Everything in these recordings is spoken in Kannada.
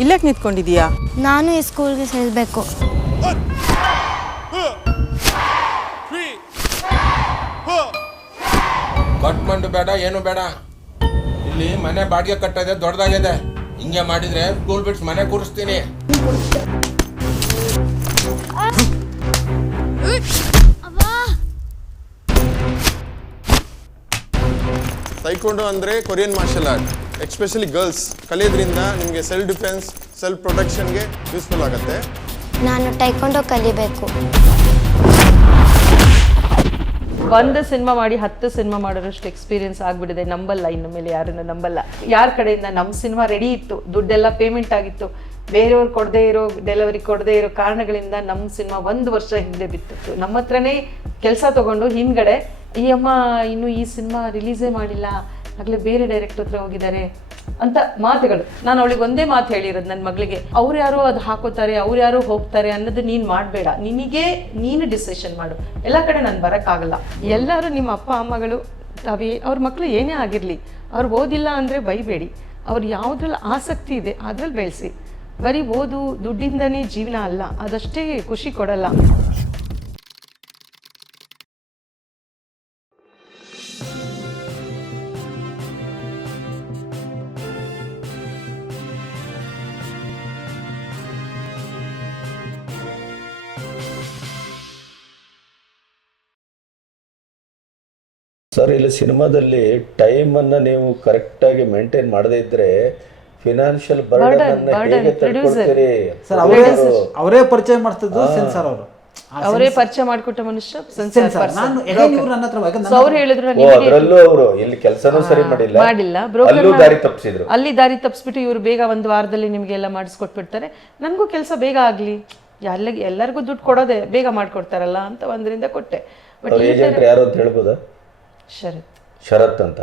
ಇಲ್ಲಕ್ಕೆ ನಿಂತ್ಕೊಂಡಿದೀಯಾ? ನಾನು ಈ ಸ್ಕೂಲ್ಗೆ ಸೇರಬೇಕು. ಕಟ್ಮಂಡು ಬೇಡ ಏನು ಬೇಡ. ಇಲ್ಲಿ ಮನೆ ಬಾಡಿಗೆ ಕಟ್ಟದೆ ದೊಡ್ಡದಾಗಿದೆ. ಹಿಂಗೆ ಮಾಡಿದ್ರೆ ಸ್ಕೂಲ್ ಬಿಟ್ಸ್ ಮನೆ ಕೂರಿಸ್ತೀನಿ. ಟೈಕ್ವಾಂಡೋ ಅಂದರೆ Korean marshal art, especially girls ಕಲಿಯೋದ್ರಿಂದ ನಿಮಗೆ ಸೆಲ್ಫ್ ಡಿಫೆನ್ಸ್, ಸೆಲ್ಫ್ ಪ್ರೊಟೆಕ್ಷನ್ಗೆ ಯೂಸ್ಫುಲ್ ಆಗುತ್ತೆ. ನಾನು ಟೈಕ್ವಾಂಡೋ ಕಲಿಬೇಕು. ಒಂದು ಸಿನಿಮಾ ಮಾಡಿ 10 ಸಿನಿಮಾ ಮಾಡೋರಷ್ಟು ಎಕ್ಸ್ಪೀರಿಯನ್ಸ್ ಆಗಿಬಿಟ್ಟಿದೆ. ನಂಬಲ್ಲ, ಇನ್ನು ಮೇಲೆ ಯಾರನ್ನು ನಂಬಲ್ಲ. ಯಾರ ಕಡೆಯಿಂದ ನಮ್ಮ ಸಿನಿಮಾ ರೆಡಿ ಇತ್ತು, ದುಡ್ಡೆಲ್ಲ ಪೇಮೆಂಟ್ ಆಗಿತ್ತು, ಬೇರೆಯವ್ರು ಕೊಡದೇ ಇರೋ, ಡೆಲಿವರಿ ಕೊಡದೇ ಇರೋ ಕಾರಣಗಳಿಂದ ನಮ್ಮ ಸಿನಿಮಾ 1 ವರ್ಷ ಹಿಂದೆ ಬಿತ್ತಿತ್ತು. ನಮ್ಮ ಹತ್ರನೇ ಕೆಲಸ ತೊಗೊಂಡು ಹಿಂದ್ಗಡೆ ಈ ಅಮ್ಮ ಇನ್ನೂ ಈ ಸಿನಿಮಾ ರಿಲೀಸೇ ಮಾಡಿಲ್ಲ, ಆಗಲೇ ಬೇರೆ ಡೈರೆಕ್ಟರ್ ಹತ್ರ ಹೋಗಿದ್ದಾರೆ ಅಂತ ಮಾತುಗಳು. ನಾನು ಅವಳಿಗೆ ಒಂದೇ ಮಾತು ಹೇಳಿರೋದು ನನ್ನ ಮಗಳಿಗೆ, ಅವ್ರು ಯಾರೋ ಅದು ಹಾಕೋತಾರೆ, ಅವ್ರು ಯಾರೋ ಹೋಗ್ತಾರೆ ಅನ್ನೋದು ನೀನು ಮಾಡಬೇಡ, ನೀನು ಡಿಸಿಷನ್ ಮಾಡು. ಎಲ್ಲ ಕಡೆ ನಾನು ಬರೋಕ್ಕಾಗಲ್ಲ. ಎಲ್ಲರೂ ನಿಮ್ಮ ಅಪ್ಪ ಅಮ್ಮಗಳು ಅವ್ರ ಮಕ್ಕಳು ಏನೇ ಆಗಿರಲಿ, ಅವ್ರು ಓದಿಲ್ಲ ಅಂದರೆ ಬೈಬೇಡಿ. ಅವ್ರು ಯಾವುದ್ರಲ್ಲಿ ಆಸಕ್ತಿ ಇದೆ ಅದ್ರಲ್ಲಿ ಬೆಳೆಸಿ. ಬರೀ ಓದು ದುಡ್ಡಿಂದನೇ ಜೀವನ ಅಲ್ಲ, ಅದಷ್ಟೇ ಖುಷಿ ಕೊಡಲ್ಲ. ಸರ್, ಇಲ್ಲಿ ಸಿನಿಮಾದಲ್ಲಿ ಟೈಮನ್ನು ನೀವು ಕರೆಕ್ಟಾಗಿ ಮೇಂಟೈನ್ ಮಾಡದೇ ಇದ್ದರೆ ಫಿನಾನ್ಷಿಯಲ್ ಬರ್ಡನ್ ಹೇಗೆ ತಡ್ಕೊಳ್ತೀರಿ? ಸರ್, ಅವರೇ ಪರಿಚಯ ಮಾಡ್ತಿದ್ದು ಸೆನ್ಸಾರ್ ಅವರು, ಅವರೇ ಪರಿಚಯ ಮಾಡಿಕೊಟ್ಟ ಮನುಷ್ಯ ಅವ್ರು ಹೇಳಿದ್ರು. ಅದರಲ್ಲೂ ಅವರು ಇಲ್ಲಿ ಕೆಲಸನೂ ಸರಿ ಮಾಡಿಲ್ಲ, ಅಲ್ಲೂ ದಾರಿ ತಪ್ಪಿಸಿದ್ರು. ಅಲ್ಲಿ ದಾರಿ ತಪ್ಪಿಸ್ಬಿಟ್ಟು ಇವರು ಬೇಗ 1 ವಾರದಲ್ಲಿ ನಿಮಗೆಲ್ಲ ಮಾಡಿಸ್ಕೊಟ್ಬಿಡ್ತಾರೆ. ನನಗೂ ಕೆಲಸ ಬೇಗ ಆಗಲಿ, ಎಲ್ಲರಿಗೂ ದುಡ್ಡು ಕೊಡೋದೆ ಬೇಗ ಮಾಡ್ಕೊಡ್ತಾರಲ್ಲ ಅಂತ ಒಂದರಿಂದ ಕೊಟ್ಟೆ. ಬಟ್ ಏಜೆಂಟ್ ಯಾರು ಅಂತ ಹೇಳ್ಬೋದಾ? ಶರತ್ ಅಂತ.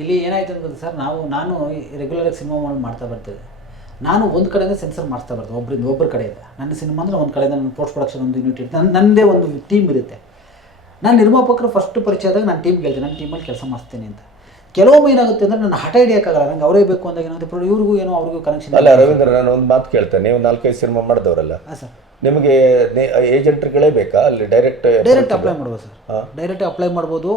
ಇಲ್ಲಿ ಏನಾಯ್ತು ಅಂತ ಸರ್, ನಾನು ರೆಗ್ಯುಲರಾಗಿ ಸಿನಿಮಾ ಮಾಡ್ತಾ ಬರ್ತಿದ್ದೆ. ನಾನು ಒಂದು ಕಡೆಯಿಂದ ಸೆನ್ಸರ್ ಮಾಡ್ತಾ ಬರ್ತೇನೆ, ಒಬ್ಬರ ಕಡೆಯಿಂದ. ನನ್ನ ಸಿನಿಮಾ ಅಂದರೆ ಒಂದು ಕಡೆಯಿಂದ ನನ್ನ ಪೋಸ್ಟ್ ಪ್ರೊಡಕ್ಷನ್ ಒಂದು ಯೂನಿಟ್ ಇರುತ್ತೆ, ನನ್ನದೇ ಒಂದು ಟೀಮ್ ಇರುತ್ತೆ. ನಾನು ನಿರ್ಮಾಪಕರು ಫಸ್ಟ್ ಪರಿಚಯದಾಗ ನಾನು ಟೀಮ್ಗೆ ಹೇಳ್ತೀನಿ, ನನ್ನ ಟೀಮಲ್ಲಿ ಕೆಲಸ ಮಾಡ್ತೀನಿ ಅಂತ. ಕೆಲವೊಮ್ಮೆ ಏನಾಗುತ್ತೆ ಅಂದರೆ ನಾನು ಹಠ ಹಿಡಿಯೋಕ್ಕಾಗಲ್ಲ, ನಂಗೆ ಅವರೇ ಬೇಕು ಅಂದಾಗ ಏನಾಗುತ್ತೆ, ಇವ್ರಿಗೂ ಏನೋ ಅವ್ರಿಗೂ ಕನೆಕ್ಷನ್ ಅಲ್ಲ. ರವೀಂದ್ರ, ನಾನು ಒಂದು ಮಾತು ಕೇಳ್ತೇನೆ, ನೀವು 4-5 ಸಿನಿಮಾ ಮಾಡಿದವರಲ್ಲ, ಸರ್, ನಿಮಗೆ ಏಜೆಂಟ್ಗಳೇ ಬೇಕಾ? ಅಲ್ಲಿ ಡೈರೆಕ್ಟ್ ಅಪ್ಲೈ ಮಾಡ್ಬೋದು ಸರ್, ಡೈರೆಕ್ಟ್ ಅಪ್ಲೈ ಮಾಡ್ಬೋದು,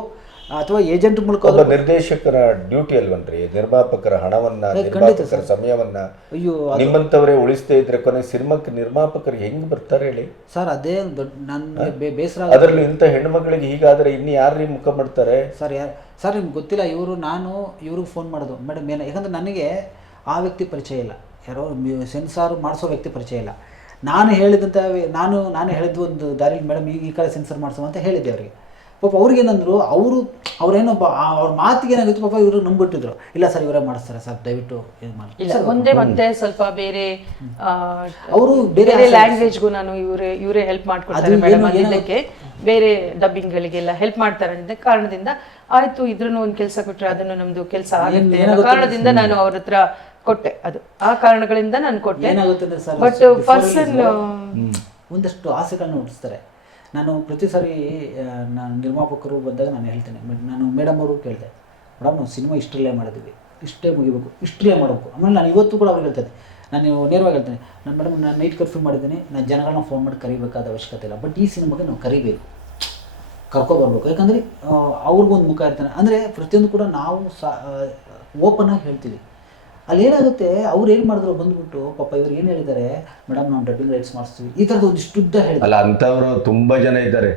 ಅಥವಾ ಏಜೆಂಟ್ ಮೂಲಕ. ಒಬ್ಬ ನಿರ್ದೇಶಕರ ಡ್ಯೂಟಿ ಅಲ್ವನ್ರಿ, ನಿರ್ಮಾಪಕರ ಹಣವನ್ನ, ನಿರ್ಮಾಪಕರ ಸಮಯವನ್ನ ನಿಮ್ಮಂತವರೇ ಉಳಿಸದೇ ಇದ್ರೆ ಕೊನೆ ಸಿನಿಮಾಕ್ಕೆ ನಿರ್ಮಾಪಕರು ಹೆಂಗ್ ಬರ್ತಾರೆ ಹೇಳಿ ಸರ್? ಅದೇ ನನ್ನ ಬೇಸರ. ಅದರಲ್ಲೂ ಇಂಥ ಹೆಣ್ಮಕ್ಳಿಗೆ ಹೀಗಾದ್ರೆ ಇನ್ನು ಯಾರು ಮುಖ ಮಾಡ್ತಾರೆ ಸರ್? ಸರ್, ನಿಮ್ಗೆ ಗೊತ್ತಿಲ್ಲ, ಇವ್ರಿಗೆ ಫೋನ್ ಮಾಡೋದು ಮೇಡಮ್ ಯಾಕಂದ್ರೆ ನನಗೆ ಆ ವ್ಯಕ್ತಿ ಪರಿಚಯ ಇಲ್ಲ, ಯಾರೋ ಸೆನ್ಸಾರ್ ಮಾಡಿಸೋ ವ್ಯಕ್ತಿ ಪರಿಚಯ ಇಲ್ಲ. ನಾನು ಹೇಳಿದಂಥ ನಾನು ಹೇಳಿದ್ದು ಒಂದು ದಾರಿಲಿ, ಮೇಡಮ್ ಈ ಕಡೆ ಸೆನ್ಸರ್ ಮಾಡಿಸೋ ಅಂತ ಹೇಳಿದ್ದೆ ಅವರಿಗೆ. ಪಾಪ ಅವ್ರಿಗೇನಂದ್ರು, ಅವ್ರೇನೋ ಅವ್ರ ಮಾತಿಗೆ ಏನಾಗಿತ್ತು, ಪಾಪ ಇವರು ನಂಬಿಟ್ಟಿದ್ರು, ಇಲ್ಲ ಸರ್ ಇವರೇ ಮಾಡಿಸ್ತಾರೆ ಸರ್, ದಯವಿಟ್ಟು ಇದು ಮಾಡಿ ಒಂದೇ. ಮತ್ತೆ ಸ್ವಲ್ಪ ಬೇರೆ ಅವರು ಬೇರೆ ಲ್ಯಾಂಗ್ವೇಜ್ಗೂ ನಾನು ಇವರೇ ಹೆಲ್ಪ್ ಮಾಡ್ಕೊಡ್ತಾರೆ ಮೇಡಮ್ ಅಂದಿದ್ದಕ್ಕೆ, ಬೇರೆ ಡಬ್ಬಿಂಗ್ಗಳಿಗೆಲ್ಲ ಹೆಲ್ಪ್ ಮಾಡ್ತಾರೆ ಅಂತ ಕಾರಣದಿಂದ ಆಯ್ತು, ಇದ್ರೂ ಒಂದು ಕೆಲಸ ಕೊಟ್ಟರೆ ಅದನ್ನು ನಮ್ದು ಕೆಲಸ ಆಗುತ್ತೆ ಅನ್ನೋ ಕಾರಣದಿಂದ ನಾನು ಅವ್ರ ಹತ್ರ ಕೊಟ್ಟೆ. ಅದು ಆ ಕಾರಣಗಳಿಂದ ನಾನು ಕೊಟ್ಟೆ. ಏನಾಗುತ್ತೆ ಸರ್, ಬಟ್ ಪರ್ಸನ್ ಒಂದಷ್ಟು ಆಸೆಗಳನ್ನ ಹುಟ್ಟಿಸ್ತಾರೆ. ನಾನು ಪ್ರತಿ ಸಾರಿ ನಾನು ನಿರ್ಮಾಪಕರು ಬಂದಾಗ ನಾನು ಹೇಳ್ತೇನೆ, ನಾನು ಮೇಡಮ್ ಅವರು ಕೇಳಿದೆ, ಮೇಡಮ್ ನಾವು ಸಿನಿಮಾ ಇಷ್ಟರಲ್ಲೇ ಮಾಡಿದ್ವಿ, ಇಷ್ಟೇ ಮುಗಿಬೇಕು, ಇಷ್ಟರಲ್ಲೇ ಮಾಡಬೇಕು. ಆಮೇಲೆ ನಾನು ಇವತ್ತು ಕೂಡ ಅವ್ರಿಗೆ ಹೇಳ್ತೇನೆ, ನಾನು ನೇರವಾಗಿ ಹೇಳ್ತೇನೆ, ನಾನು ಮೇಡಮ್ ನಾನು ನೈಟ್ ಕರ್ಫ್ಯೂ ಮಾಡಿದ್ದೀನಿ, ನಾನು ಜನಗಳನ್ನ ಫೋನ್ ಮಾಡಿ ಕರಿಬೇಕಾದ ಅವಶ್ಯಕತೆ ಇಲ್ಲ, ಬಟ್ ಈ ಸಿನಿಮಾಗೆ ನಾವು ಕರ್ಕೊಬರ್ಬೇಕು. ಯಾಕಂದರೆ ಅವ್ರಿಗೊಂದು ಮುಖ ಇರ್ತಾನೆ. ಅಂದರೆ ಪ್ರತಿಯೊಂದು ಕೂಡ ನಾವು ಓಪನ್ ಆಗಿ ಹೇಳ್ತೀವಿ. ಅಲ್ಲಿ ಏನಾಗುತ್ತೆ, ಅವ್ರು ಏನು ಮಾಡಿದ್ರು ಬಂದ್ಬಿಟ್ಟು, ಪಾಪ ಇವ್ರು ಏನು ಹೇಳಿದ್ದಾರೆ, ಮೇಡಮ್ ನಾವು ಡಬ್ಬಿಂಗ್ ರೈಟ್ಸ್ ಮಾಡಿಸ್ತೀವಿ, ಈ ಥರದ್ದು ಒಂದಿಷ್ಟು ಉದ್ದ ಹೇಳಿದ್ರು. ಅಂತವರು ತುಂಬಾ ಜನ ಇದ್ದಾರೆ.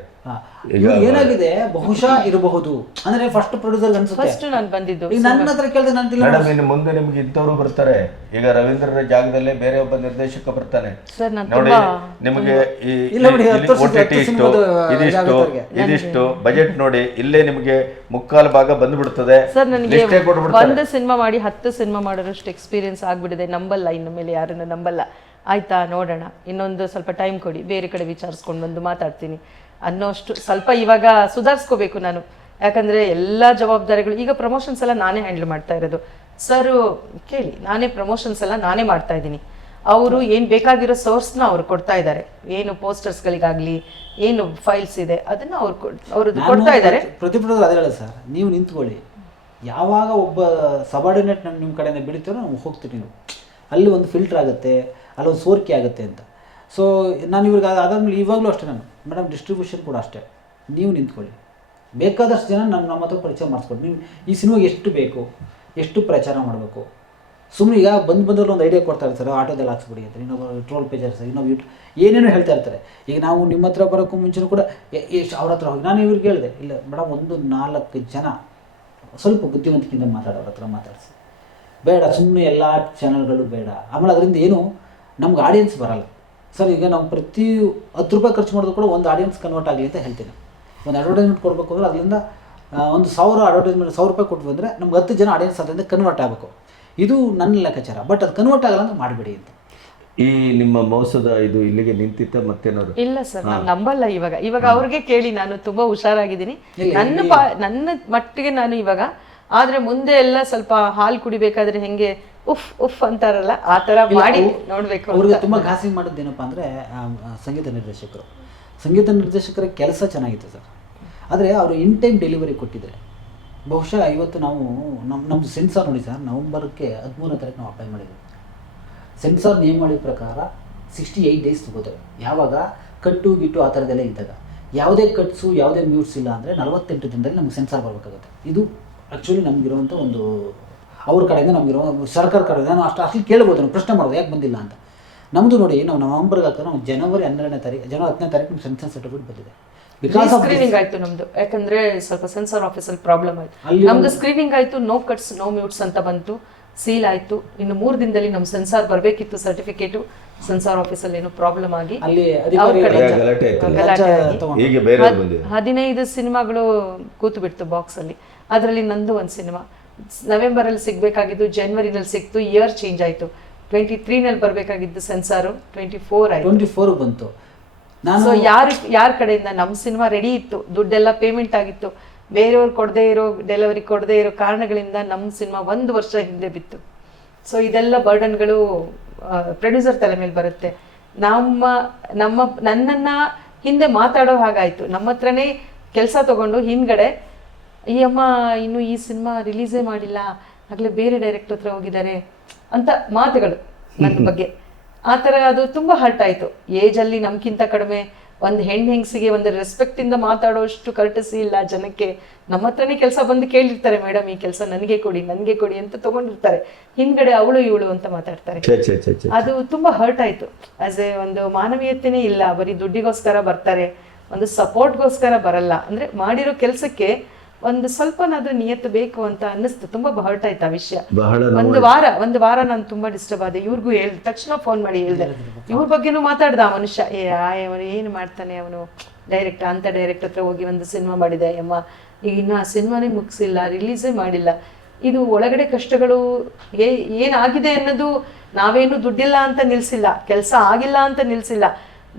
ಏನಾಗಿದೆ, ಬಹುಶಃ ಇರಬಹುದು ಅಂದ್ರೆ ಫಸ್ಟ್ ಪ್ರೊಡ್ಯೂಸರ್ ಅನ್ಸುತ್ತೆ. ನಾನು ಬಂದಿದ್ದು ಈಗ ನನ್ನ ಹತ್ರ ಕೇಳಿದೆ, ನಾನು ಮೇಡಮ್ ಇನ್ನು ಮುಂದೆ ನಿಮ್ಗೆ ಇಂಥವ್ರು ಬರ್ತಾರೆ. ಈಗ ರವೀಂದ್ರರ ಜಾಗದಲ್ಲೇ ಬೇರೆ ಒಬ್ಬ ನಿರ್ದೇಶಕ ಬರ್ತಾನೆ ನೋಡಿ. ನಿಮಗೆ ಇದಿಷ್ಟು ಬಜೆಟ್ ನೋಡಿ, ಇಲ್ಲೇ ನಿಮಗೆ 3/4 ಭಾಗ ಬಂದ್ಬಿಡ್ತದೆ ಸರ್. ನನಗೆ ಒಂದು ಸಿನಿಮಾ ಮಾಡಿ 10 ಸಿನಿಮಾ ಮಾಡೋರಷ್ಟು ಎಕ್ಸ್ಪೀರಿಯನ್ಸ್ ಆಗಿಬಿಟ್ಟಿದೆ. ನಂಬಲ್ಲ, ಇನ್ನು ಮೇಲೆ ಯಾರನ್ನು ನಂಬಲ್ಲ. ಆಯ್ತಾ, ನೋಡೋಣ, ಇನ್ನೊಂದು ಸ್ವಲ್ಪ ಟೈಮ್ ಕೊಡಿ, ಬೇರೆ ಕಡೆ ವಿಚಾರಿಸ್ಕೊಂಡು ಬಂದು ಮಾತಾಡ್ತೀನಿ ಅನ್ನೋಷ್ಟು ಸ್ವಲ್ಪ ಇವಾಗ ಸುಧಾರಿಸ್ಕೋಬೇಕು ನಾನು. ಯಾಕಂದರೆ ಎಲ್ಲ ಜವಾಬ್ದಾರಿಗಳು, ಈಗ ಪ್ರಮೋಷನ್ಸ್ ಎಲ್ಲ ನಾನೇ ಹ್ಯಾಂಡಲ್ ಮಾಡ್ತಾ ಇರೋದು. ಸರ್ ಕೇಳಿ, ನಾನೇ ಪ್ರಮೋಷನ್ಸ್ ಎಲ್ಲ ನಾನೇ ಮಾಡ್ತಾ ಇದ್ದೀನಿ. ಅವರು ಏನು ಬೇಕಾಗಿರೋ ಸೋರ್ಸ್ನ ಅವ್ರು ಕೊಡ್ತಾ ಇದ್ದಾರೆ. ಏನು ಪೋಸ್ಟರ್ಸ್ಗಳಿಗಾಗಲಿ, ಏನು ಫೈಲ್ಸ್ ಇದೆ ಅದನ್ನು ಅವ್ರದ್ದು ಕೊಡ್ತಾ ಇದ್ದಾರೆ. ಪ್ರತಿಭಟನೆ ಅದೇ ಹೇಳೋದು ಸರ್, ನೀವು ನಿಂತ್ಕೊಳ್ಳಿ, ಯಾವಾಗ ಒಬ್ಬ ಸಬಾರ್ಡಿನೇಟ್ ನಿಮ್ಮ ಕಡೆಯಿಂದ ಬೆಳಿತೀರೋ ನಾವು ಹೋಗ್ತೀವಿ. ನೀವು ಅಲ್ಲಿ ಒಂದು ಫಿಲ್ಟರ್ ಆಗುತ್ತೆ, ಅಲ್ಲೊಂದು ಸೋರಿಕೆ ಆಗುತ್ತೆ ಅಂತ. ಸೊ ನಾನು ಇವ್ರಿಗೆ ಅದಾದ್ಮೇಲೆ ಇವಾಗಲೂ ಅಷ್ಟೇ, ನಾನು ಮೇಡಮ್ ಡಿಸ್ಟ್ರಿಬ್ಯೂಷನ್ ಕೂಡ ಅಷ್ಟೇ, ನೀವು ನಿಂತ್ಕೊಳ್ಳಿ, ಬೇಕಾದಷ್ಟು ಜನ ನಮ್ಮ ಹತ್ರ ಪರಿಚಯ ಮಾಡಿಸ್ಕೊಡಿ. ನೀವು ಈ ಸಿನಿಮಾಗೆ ಎಷ್ಟು ಬೇಕು, ಎಷ್ಟು ಪ್ರಚಾರ ಮಾಡಬೇಕು. ಸುಮ್ಮನೆ ಈಗ ಬಂದವರು ಒಂದು ಐಡಿಯಾ ಕೊಡ್ತಾ ಇರ್ತಾರೆ, ಆಟೋದಲ್ಲಿ ಹಾಕ್ಸ್ಬಿಡಿ ಅಂತ, ಇನ್ನೊಬ್ಬರು ಟ್ರೋಲ್ ಪೇಜರ್ಸ್, ಇನ್ನೊಬ್ಬ ಏನೇನೋ ಹೇಳ್ತಾ ಇರ್ತಾರೆ. ಈಗ ನಾವು ನಿಮ್ಮ ಹತ್ರ ಬರೋಕ್ಕೂ ಮುಂಚೆನೂ ಕೂಡ ಎಷ್ಟು ಅವ್ರ ಹತ್ರ ಹೋಗಿ ನಾನು ಇವ್ರಿಗೆ ಹೇಳಿದೆ, ಇಲ್ಲ ಮೇಡಮ್ ಒಂದು 4 ಜನ ಸ್ವಲ್ಪ ಬುದ್ಧಿವಂತಿಕೆಯಿಂದ ಮಾತಾಡೋರ ಹತ್ರ ಮಾತಾಡಿಸಿ, ಬೇಡ ಸುಮ್ಮನೆ ಎಲ್ಲ ಚಾನಲ್ಗಳು ಬೇಡ. ಆಮೇಲೆ ಅದರಿಂದ ಏನು ನಮ್ಗೆ ಆಡಿಯನ್ಸ್ ಬರಲ್ಲ ಸರ್. ಈಗ ನಾವು ಪ್ರತಿ 10 ರೂಪಾಯಿ ಖರ್ಚು ಮಾಡೋದು ಕೂಡ ಒಂದು ಆಡಿಯನ್ಸ್ ಕನ್ವರ್ಟ್ ಆಗಲಿ ಅಂತ ಹೇಳ್ತೀನಿ. ಒಂದು ಅಡ್ವರ್ಟೈಸ್ಮೆಂಟ್ ಕೊಡಬೇಕು ಅಂದರೆ ಅದರಿಂದ ಒಂದು 1000 ಅಡ್ವರ್ಟೈಸ್ಮೆಂಟ್ 1000 ರೂಪಾಯಿ ಕೊಟ್ಟು ಬಂದರೆ ನಮ್ಗೆ 10 ಜನ ಆಡಿಯನ್ಸ್ ಅದರಿಂದ ಕನ್ವರ್ಟ್ ಆಗಬೇಕು. ಇದು ನನ್ನ ಲೆಕ್ಕಾಚಾರ. ಬಟ್ ಅದು ಕನ್ವರ್ಟ್ ಆಗಲ್ಲ ಅಂತ ಮಾಡಬೇಡಿ ಅಂತ. ಈ ನಿಮ್ಮ ಮೋಸದ ಇದು ಇಲ್ಲಿಗೆ ನಿಂತಿತ್ತ ಮತ್ತೇನಾದ್ರು? ಇಲ್ಲ ಸರ್, ನಾನು ನಂಬಲ್ಲ. ಇವಾಗ ಅವ್ರಿಗೆ ಕೇಳಿ, ನಾನು ತುಂಬಾ ಹುಷಾರಾಗಿದ್ದೀನಿ ನನ್ನ ಮಟ್ಟಿಗೆ ನಾನು ಇವಾಗ. ಆದ್ರೆ ಮುಂದೆ ಎಲ್ಲ ಸ್ವಲ್ಪ ಹಾಲು ಕುಡಿಬೇಕಾದ್ರೆ ಹೆಂಗೆ ಉಫ್ ಉಫ್ ಅಂತಾರಲ್ಲ, ಆ ತರ ಮಾಡಿ ನೋಡ್ಬೇಕು. ಅವ್ರಿಗೆ ತುಂಬ ಘಾಸಿ ಮಾಡೋದೇನಪ್ಪ ಅಂದರೆ ಸಂಗೀತ ನಿರ್ದೇಶಕರ ಕೆಲಸ ಚೆನ್ನಾಗಿತ್ತು ಸರ್. ಆದರೆ ಅವರು ಇನ್ ಟೈಮ್ ಡೆಲಿವರಿ ಕೊಟ್ಟಿದ್ದಾರೆ. ಬಹುಶಃ ಇವತ್ತು ನಾವು ನಮ್ಮದು ಸೆನ್ಸಾರ್ ನೋಡಿ ಸರ್, ನವಂಬರ್ಗೆ 13ನೇ ತಾರೀಕು ನಾವು ಅಪ್ಲೈ ಮಾಡಿದ್ವಿ. ಸೆನ್ಸಾರ್ ನಿಯಮಾವಳಿ ಪ್ರಕಾರ 68 ಡೇಸ್ ತಗೋತಾರೆ. ಯಾವಾಗ ಕಟ್ಟು ಗಿಟ್ಟು ಆ ಥರದ್ದೆಲ್ಲ ಇದ್ದಾಗ, ಯಾವುದೇ ಕಟ್ಸು ಯಾವುದೇ ಮ್ಯೂಟ್ಸ್ ಇಲ್ಲ ಅಂದರೆ 48 ದಿನದಲ್ಲಿ ನಮ್ಗೆ ಸೆನ್ಸಾರ್ ಬರಬೇಕಾಗುತ್ತೆ. ಇದು ಆ್ಯಕ್ಚುಲಿ ನಮಗಿರುವಂಥ ಒಂದು ಅವ್ರ ಕಡೆಯಿಂದ ನಮಗಿರೋ ಸರ್ಕಾರ ಕಡೆಯಿಂದ ನಾವು ಅಷ್ಟು ಕೇಳ್ಬೋದು, ನಾವು ಪ್ರಶ್ನೆ ಮಾಡೋದು ಯಾಕೆ ಬಂದಿಲ್ಲ ಅಂತ. ನಮ್ಮದು ನೋಡಿ, ನಾವು ನವಂಬರ್ಗೆ ಹಾಕಿದ್ರೆ ನಾವು ಜನವರಿ 10ನೇ ತಾರೀಕು ನಮ್ಮ ಸೆನ್ಸರ್ ಸರ್ಟಿಫಿಕೇಟ್ ಬಂದಿದೆ. ಸ್ಕ್ರೀನಿಂಗ್ ಆಯ್ತು ನಮ್ದು, ಯಾಕಂದ್ರೆ ಸ್ವಲ್ಪ ಸೆನ್ಸಾರ್ ಆಫೀಸಲ್ಲಿ ಪ್ರಾಬ್ಲಮ್ ಆಯ್ತು. ನಮ್ದು ಸ್ಕ್ರೀನಿಂಗ್ ಆಯ್ತು, ನೋ ಕಟ್ಸ್ ನೋ ಮ್ಯೂಟ್ಸ್ ಅಂತ ಬಂತು, ಸೀಲ್ ಆಯ್ತು. ಇನ್ನು 3 ದಿನದಲ್ಲಿ ನಮ್ಮ ಸೆನ್ಸಾರ್ ಬರಬೇಕಿತ್ತು ಸರ್ಟಿಫಿಕೇಟು. ಸೆನ್ಸಾರ್ ಆಫೀಸಲ್ಲಿ ಏನೋ ಪ್ರಾಬ್ಲಮ್ ಆಗಿ ಅಲ್ಲಿ 15 ಸಿನಿಮಾಗಳು ಕೂತು ಬಿಡ್ತು ಬಾಕ್ಸ್ ಅಲ್ಲಿ. ಅದರಲ್ಲಿ ನಂದು ಒಂದು ಸಿನಿಮಾ ನವೆಂಬರ್ ಅಲ್ಲಿ ಸಿಗ್ಬೇಕಾಗಿದ್ದು ಜನವರಿನಲ್ಲಿ ಸಿಕ್ತು. ಇಯರ್ ಚೇಂಜ್ ಆಯ್ತು. 23ನಲ್ಲಿ ಬರಬೇಕಾಗಿದ್ದು ಸೆನ್ಸಾರು 24 ಬಂತು. ಸೊ ಯಾರ ಕಡೆಯಿಂದ ನಮ್ಮ ಸಿನಿಮಾ ರೆಡಿ ಇತ್ತು, ದುಡ್ಡೆಲ್ಲ ಪೇಮೆಂಟ್ ಆಗಿತ್ತು, ಬೇರೆಯವ್ರು ಕೊಡದೇ ಇರೋ ಡೆಲಿವರಿ ಕೊಡದೇ ಇರೋ ಕಾರಣಗಳಿಂದ ನಮ್ಮ ಸಿನಿಮಾ 1 ವರ್ಷ ಹಿಂದೆ ಬಿತ್ತು. ಸೊ ಇದೆಲ್ಲ ಬರ್ಡನ್ಗಳು ಪ್ರೊಡ್ಯೂಸರ್ ತಲೆ ಮೇಲೆ ಬರುತ್ತೆ. ನನ್ನನ್ನ ಹಿಂದೆ ಮಾತಾಡೋ ಹಾಗಾಯ್ತು. ನಮ್ಮ ಹತ್ರನೇ ಕೆಲಸ ತಗೊಂಡು ಹಿಂದ್ಗಡೆ ಈ ಅಮ್ಮ ಇನ್ನು ಈ ಸಿನಿಮಾ ರಿಲೀಸೇ ಮಾಡಿಲ್ಲ, ಆಗಲೇ ಬೇರೆ ಡೈರೆಕ್ಟರ್ ಹತ್ರ ಹೋಗಿದ್ದಾರೆ ಅಂತ ಮಾತುಗಳು ನನ್ನ ಬಗ್ಗೆ. ಆ ಥರ ಅದು ತುಂಬ ಹರ್ಟ್ ಆಯಿತು. ಏಜಲ್ಲಿ ನಮ್ಗಿಂತ ಕಡಿಮೆ ಒಂದು ಹೆಂಗಸಿಗೆ ಒಂದು ರೆಸ್ಪೆಕ್ಟ್ ಇಂದ ಮಾತಾಡೋಷ್ಟು ಕರ್ಟಸಿ ಇಲ್ಲ ಜನಕ್ಕೆ. ನಮ್ಮ ಹತ್ರನೇ ಕೆಲಸ ಬಂದು ಕೇಳಿರ್ತಾರೆ, ಮೇಡಮ್ ಈ ಕೆಲಸ ನನಗೆ ಕೊಡಿ ಅಂತ ತಗೊಂಡಿರ್ತಾರೆ. ಹಿಂದ್ಗಡೆ ಅವಳು ಇವಳು ಅಂತ ಮಾತಾಡ್ತಾರೆ. ಅದು ತುಂಬಾ ಹರ್ಟ್ ಆಯ್ತು. ಆಸ್ ಎ ಒಂದು ಮಾನವೀಯತೆನೇ ಇಲ್ಲ, ಬರೀ ದುಡ್ಡಿಗೋಸ್ಕರ ಬರ್ತಾರೆ, ಒಂದು ಸಪೋರ್ಟ್ಗೋಸ್ಕರ ಬರಲ್ಲ. ಅಂದ್ರೆ ಮಾಡಿರೋ ಕೆಲಸಕ್ಕೆ ಒಂದು ಸ್ವಲ್ಪನಾದ್ರೂ ನಿಯತ್ತು ಬೇಕು ಅಂತ ಅನ್ನಿಸ್ತು. ತುಂಬಾ ಹರ್ಟ್ ಆಯ್ತು ಆ ವಿಷಯ. ಒಂದು ವಾರ ನಾನು ತುಂಬಾ ಡಿಸ್ಟರ್ಬ್ ಆದೆ. ಇವ್ರಿಗೂ ಹೇಳ್ದೆ, ತಕ್ಷಣ ಫೋನ್ ಮಾಡಿ ಹೇಳ್ದೆ. ಇವ್ರ ಬಗ್ಗೆನೂ ಮಾತಾಡ್ದ ಆ ಮನುಷ್ಯ. ಅವನು ಏನು ಮಾಡ್ತಾನೆ, ಅವನು ಡೈರೆಕ್ಟರ್ ಅಂತ ಡೈರೆಕ್ಟರ್ ಹತ್ರ ಹೋಗಿ ಒಂದು ಸಿನಿಮಾ ಮಾಡಿದೆ ಅಮ್ಮ, ಈಗ ಇನ್ನು ಆ ಸಿನಿಮಾನೇ ಮುಗಿಸಿಲ್ಲ, ರಿಲೀಸೇ ಮಾಡಿಲ್ಲ. ಇದು ಒಳಗಡೆ ಕಷ್ಟಗಳು ಏನಾಗಿದೆ ಅನ್ನೋದು, ನಾವೇನು ದುಡ್ಡಿಲ್ಲ ಅಂತ ನಿಲ್ಸಿಲ್ಲ, ಕೆಲಸ ಆಗಿಲ್ಲ ಅಂತ ನಿಲ್ಸಿಲ್ಲ.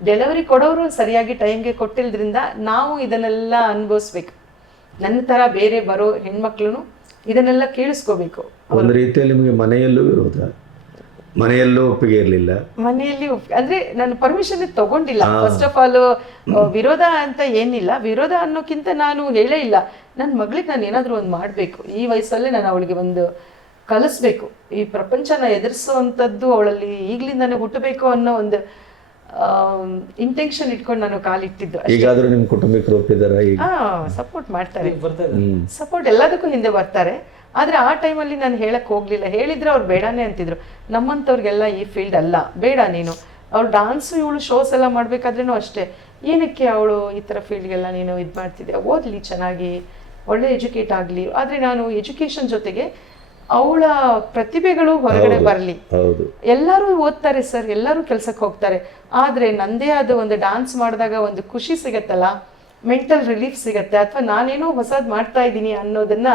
ಡೆಲಿವರಿ ಕೊಡೋರು ಸರಿಯಾಗಿ ಟೈಮ್ಗೆ ಕೊಟ್ಟಿಲ್ದ್ರಿಂದ ನಾವು ಇದನ್ನೆಲ್ಲ ಅನುಭವಿಸ್ಬೇಕು. ನನ್ನ ತರ ಬೇರೆ ಬರೋ ಹೆಣ್ಮಕ್ಳು ಇದನ್ನೆಲ್ಲ ಕೇಳಿಸ್ಕೋಬೇಕು. ಒಂದು ರೀತಿಯಲ್ಲಿ ನಿಮಗೆ ಮನೆಯಲ್ಲೂ ವಿರೋಧ, ಮನೆಯಲ್ಲೂ ಒಪ್ಪಿಗೆ ಇರಲಿಲ್ಲ. ಮನೆಯಲ್ಲಿ ಅಂದ್ರೆ ನಾನು ಪರ್ಮಿಷನ್ ತಗೊಂಡಿಲ್ಲ. ಫಸ್ಟ್ ಆಫ್ ಆಲ್ ವಿರೋಧ ಅಂತ ಏನಿಲ್ಲ, ವಿರೋಧ ಅನ್ನೋಕ್ಕಿಂತ ನಾನು ಹೇಳೇ ಇಲ್ಲ. ನನ್ನ ಮಗಳಿಗೆ ನಾನು ಏನಾದ್ರೂ ಒಂದು ಮಾಡ್ಬೇಕು, ಈ ವಯಸ್ಸಲ್ಲೇ ನಾನು ಅವಳಿಗೆ ಒಂದು ಕಲಿಸ್ಬೇಕು, ಈ ಪ್ರಪಂಚನ ಎದುರಿಸುವಂಥದ್ದು ಅವಳಲ್ಲಿ ಈಗ್ಲಿಂದಾನೇ ಹುಟ್ಟಬೇಕು ಅನ್ನೋ ಒಂದು ಇಂಟೆನ್ಷನ್ ಇಟ್ಕೊಂಡು ನಾನು ಕಾಲಿಟ್ಟಿದ್ದು. ಈಗಾದ್ರೂ ನಿಮ್ ಕುಟುಂಬಿಕರು ಒಪ್ಪಿದಾರ? ಸಪೋರ್ಟ್ ಮಾಡ್ತಾರೆ, ಸಪೋರ್ಟ್ ಎಲ್ಲದಕ್ಕೂ ಹಿಂದೆ ಬರ್ತಾರೆ. ಆದ್ರೆ ಆ ಟೈಮಲ್ಲಿ ನಾನು ಹೇಳಕ್ ಹೋಗ್ಲಿಲ್ಲ. ಹೇಳಿದ್ರೆ ಅವ್ರು ಬೇಡಾನೆ ಅಂತಿದ್ರು. ನಮ್ಮಂಥವ್ರಿಗೆಲ್ಲ ಈ ಫೀಲ್ಡ್ ಅಲ್ಲ, ಬೇಡ ನೀನು. ಅವ್ಳು ಡಾನ್ಸು ಇವಳು ಶೋಸ್ ಎಲ್ಲ ಮಾಡ್ಬೇಕಾದ್ರೂ ಅಷ್ಟೇ, ಏನಕ್ಕೆ ಅವಳು ಈ ಥರ ಫೀಲ್ಡ್ಗೆಲ್ಲ ನೀನು ಇದು ಮಾಡ್ತಿದ್ದೆ, ಓದ್ಲಿ ಚೆನ್ನಾಗಿ, ಒಳ್ಳೆ ಎಜುಕೇಟ್ ಆಗಲಿ. ಆದರೆ ನಾನು ಎಜುಕೇಷನ್ ಜೊತೆಗೆ ಅವಳ ಪ್ರತಿಭೆಗಳು ಹೊರಗಡೆ ಬರಲಿ. ಎಲ್ಲರೂ ಓದ್ತಾರೆ ಸರ್, ಎಲ್ಲರೂ ಕೆಲ್ಸಕ್ಕೆ ಹೋಗ್ತಾರೆ. ಆದರೆ ನಂದೇ ಆದ ಒಂದು ಡಾನ್ಸ್ ಮಾಡಿದಾಗ ಒಂದು ಖುಷಿ ಸಿಗತ್ತಲ್ಲ, ಮೆಂಟಲ್ ರಿಲೀಫ್ ಸಿಗತ್ತೆ, ಅಥವಾ ನಾನೇನೋ ಹೊಸದು ಮಾಡ್ತಾ ಇದ್ದೀನಿ ಅನ್ನೋದನ್ನ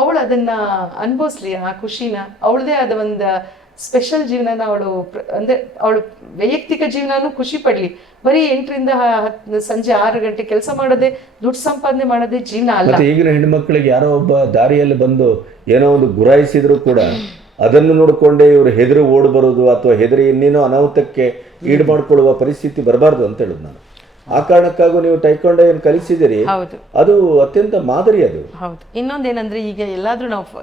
ಅವಳು ಅದನ್ನ ಅನುಭವಿಸ್ಲಿ, ಆ ಖುಷಿನ. ಅವಳದೇ ಆದ ಒಂದು ಸ್ಪೆಷಲ್ ಜೀವನನ ಅವಳು ಅಂದ್ರೆ ಅವಳು ವೈಯಕ್ತಿಕ ಜೀವನನೂ ಖುಷಿ ಪಡ್ಲಿ. ಬರೀ 8ರಿಂದ ಸಂಜೆ 6 ಗಂಟೆ ಕೆಲಸ ಮಾಡೋದೇ, ದುಡ್ಡು ಸಂಪಾದನೆ ಮಾಡೋದೇ ಜೀವನ ಅಲ್ಲ. ಈಗಿನ ಹೆಣ್ಮಕ್ಳಿಗೆ ಯಾರೋ ಒಬ್ಬ ದಾರಿಯಲ್ಲಿ ಬಂದು ಏನೋ ಒಂದು ಗುರಾಯಿಸಿದ್ರು ಕೂಡ ಅದನ್ನು ನೋಡಿಕೊಂಡೇ ಇವರು ಹೆದರಿ ಓಡ್ ಬರೋದು, ಅಥವಾ ಹೆದರಿ ಇನ್ನೇನೋ ಅನಾಹುತಕ್ಕೆ ಈಡು ಮಾಡ್ಕೊಳ್ಳುವ ಪರಿಸ್ಥಿತಿ ಬರಬಾರ್ದು ಅಂತ ಹೇಳುದು ನಾನು. ಆ ಕಾರಣಕ್ಕಾಗೂ ನೀವು ಟೈಕೊಂಡ ಏನು ಕಲಿಸಿದಿರಿ, ಅದು ಅತ್ಯಂತ ಮಾದರಿ. ಅದು ಹೌದು. ಇನ್ನೊಂದೇನಂದ್ರೆ, ಈಗ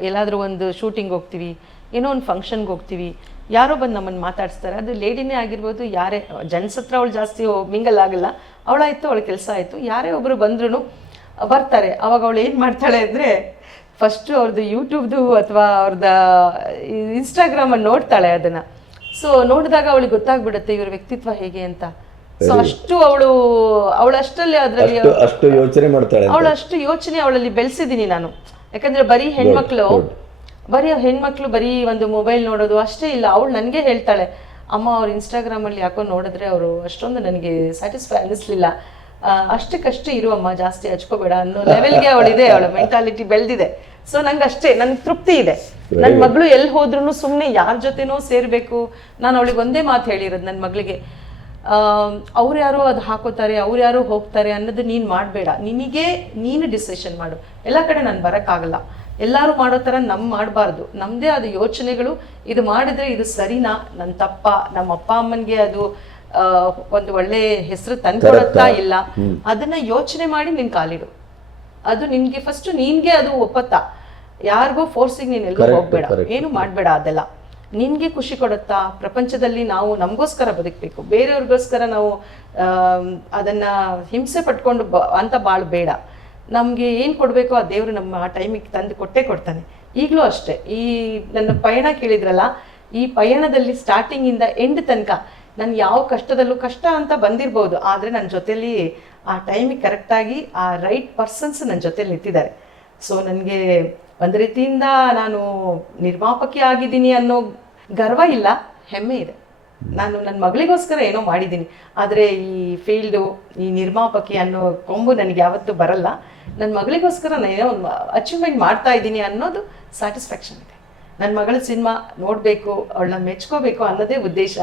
ಎಲ್ಲಾದ್ರೂ ಒಂದು ಶೂಟಿಂಗ್ ಹೋಗ್ತೀವಿ, ಏನೋ ಒಂದು ಫಂಕ್ಷನ್ಗೆ ಹೋಗ್ತೀವಿ, ಯಾರೋ ಬಂದು ನಮ್ಮನ್ನು ಮಾತಾಡಿಸ್ತಾರೆ, ಅದು ಲೇಡಿನೇ ಆಗಿರ್ಬೋದು, ಯಾರೇ ಜೆಂಟ್ಸ್ ಹತ್ರ ಅವಳು ಜಾಸ್ತಿ ಮಿಂಗಲ್ ಆಗಲ್ಲ, ಅವಳಾಯಿತು ಅವಳ ಕೆಲಸ ಆಯಿತು, ಯಾರೇ ಒಬ್ಬರು ಬಂದ್ರೂ ಬರ್ತಾರೆ. ಅವಾಗ ಅವಳು ಏನು ಮಾಡ್ತಾಳೆ ಅಂದರೆ ಫಸ್ಟು ಅವ್ರದ್ದು ಯೂಟ್ಯೂಬ್ದು ಅಥವಾ ಅವ್ರದ್ದು ಇನ್ಸ್ಟಾಗ್ರಾಮಲ್ಲಿ ನೋಡ್ತಾಳೆ ಅದನ್ನು. ಸೊ ನೋಡಿದಾಗ ಅವಳಿಗೆ ಗೊತ್ತಾಗ್ಬಿಡುತ್ತೆ ಇವ್ರ ವ್ಯಕ್ತಿತ್ವ ಹೇಗೆ ಅಂತ. ಸೊ ಅಷ್ಟು ಅವಳಷ್ಟಲ್ಲಿ ಅದರಲ್ಲಿ ಅಷ್ಟು ಯೋಚನೆ ಮಾಡ್ತಾಳೆ, ಅವಳಷ್ಟು ಯೋಚನೆ ಅವಳಲ್ಲಿ ಬೆಳೆಸಿದ್ದೀನಿ ನಾನು. ಯಾಕಂದರೆ ಬರೀ ಹೆಣ್ಮಕ್ಳು ಬರೀ ಒಂದು ಮೊಬೈಲ್ ನೋಡೋದು ಅಷ್ಟೇ ಇಲ್ಲ. ಅವಳು ನನಗೆ ಹೇಳ್ತಾಳೆ, ಅಮ್ಮ ಅವ್ರು ಇನ್ಸ್ಟಾಗ್ರಾಮಲ್ಲಿ ಯಾಕೋ ನೋಡಿದ್ರೆ ಅವರು ಅಷ್ಟೊಂದು ನನಗೆ ಸ್ಯಾಟಿಸ್ಫೈ ಅನ್ನಿಸ್ಲಿಲ್ಲ, ಅಷ್ಟಕ್ಕಷ್ಟೇ ಇರುವಮ್ಮ, ಜಾಸ್ತಿ ಹಚ್ಕೋಬೇಡ ಅನ್ನೋ ಲೆವೆಲ್ಗೆ ಅವಳಿದೆ, ಅವಳ ಮೆಂಟಾಲಿಟಿ ಬೆಳೆದಿದೆ. ಸೊ ನಂಗೆ ಅಷ್ಟೇ, ನನಗೆ ತೃಪ್ತಿ ಇದೆ. ನನ್ನ ಮಗಳು ಎಲ್ಲಿ ಹೋದ್ರೂ ಸುಮ್ಮನೆ ಯಾರ ಜೊತೆನೋ ಸೇರಬೇಕು. ನಾನು ಅವಳಿಗೆ ಒಂದೇ ಮಾತು ಹೇಳಿರೋದು ನನ್ನ ಮಗಳಿಗೆ, ಅವ್ರು ಯಾರೋ ಅದು ಹಾಕೋತಾರೆ, ಅವ್ರು ಯಾರೋ ಹೋಗ್ತಾರೆ ಅನ್ನೋದು ನೀನು ಮಾಡಬೇಡ, ನೀನು ಡಿಸಿಷನ್ ಮಾಡು. ಎಲ್ಲ ಕಡೆ ನಾನು ಬರೋಕ್ಕಾಗಲ್ಲ, ಎಲ್ಲರೂ ಮಾಡೋ ಥರ ಮಾಡಬಾರ್ದು. ನಮ್ಮದೇ ಆದ ಯೋಚನೆಗಳು, ಇದು ಮಾಡಿದ್ರೆ ಇದು ಸರಿನಾ, ನನ್ನ ತಪ್ಪ, ನಮ್ಮ ಅಪ್ಪ ಅಮ್ಮನಿಗೆ ಅದು ಒಂದು ಒಳ್ಳೆ ಹೆಸರು ತಂದ್ಕೊಡುತ್ತಾ ಇಲ್ಲ, ಅದನ್ನ ಯೋಚನೆ ಮಾಡಿ ನೀನು ಕಾಲಿಡು. ಅದು ನಿನ್ಗೆ ಫಸ್ಟ್ ನಿನ್ಗೆ ಅದು ಒಪ್ಪತ್ತಾ, ಯಾರಿಗೋ ಫೋರ್ಸಿಗೆ ನೀನು ಎಲ್ಲೂ ಹೋಗ್ಬೇಡ, ಏನು ಮಾಡಬೇಡ. ಅದೆಲ್ಲ ನಿನ್ಗೆ ಖುಷಿ ಕೊಡುತ್ತಾ? ಪ್ರಪಂಚದಲ್ಲಿ ನಾವು ನಮಗೋಸ್ಕರ ಬದುಕಬೇಕು, ಬೇರೆಯವ್ರಿಗೋಸ್ಕರ ನಾವು ಅದನ್ನ ಹಿಂಸೆ ಪಟ್ಕೊಂಡು ಅಂತ ಬಾಳಬೇಡ. ನಮಗೆ ಏನು ಕೊಡಬೇಕೋ ಆ ದೇವರು ನಮ್ಮ ಆ ಟೈಮಿಗೆ ತಂದು ಕೊಡ್ತಾನೆ. ಈಗಲೂ ಅಷ್ಟೇ, ಈ ನನ್ನ ಪಯಣ ಕೇಳಿದ್ರಲ್ಲ, ಈ ಪಯಣದಲ್ಲಿ ಸ್ಟಾರ್ಟಿಂಗಿಂದ ಎಂಡ್ ತನಕ ನಾನು ಯಾವ ಕಷ್ಟದಲ್ಲೂ, ಕಷ್ಟ ಅಂತ ಬಂದಿರ್ಬೋದು, ಆದರೆ ನನ್ನ ಜೊತೆಲಿ ಆ ಟೈಮಿಗೆ ಕರೆಕ್ಟಾಗಿ ಆ ರೈಟ್ ಪರ್ಸನ್ಸ್ ನನ್ನ ಜೊತೆಲಿ ನಿಂತಿದ್ದಾರೆ. ಸೊ ನನಗೆ ಒಂದು ರೀತಿಯಿಂದ ನಾನು ನಿರ್ಮಾಪಕಿ ಆಗಿದ್ದೀನಿ ಅನ್ನೋ ಗರ್ವ ಇಲ್ಲ, ಹೆಮ್ಮೆ ಇದೆ. ನಾನು ನನ್ನ ಮಗಳಿಗೋಸ್ಕರ ಏನೋ ಮಾಡಿದ್ದೀನಿ, ಆದರೆ ಈ ಫೀಲ್ಡು, ಈ ನಿರ್ಮಾಪಕಿ ಅನ್ನೋ ಕೊಂಬು ನನಗೆ ಯಾವತ್ತೂ ಬರಲ್ಲ. ನನ್ನ ಮಗಳಿಗೋಸ್ಕರ ನಾನು ಏನೋ ಒಂದು ಅಚೀವ್ಮೆಂಟ್ ಮಾಡ್ತಾ ಇದ್ದೀನಿ ಅನ್ನೋದು ಸ್ಯಾಟಿಸ್ಫ್ಯಾಕ್ಷನ್ ಇದೆ. ನನ್ನ ಮಗಳ ಸಿನಿಮಾ ನೋಡಬೇಕು, ಅವಳನ್ನ ಮೆಚ್ಕೋಬೇಕು ಅನ್ನೋದೇ ಉದ್ದೇಶ.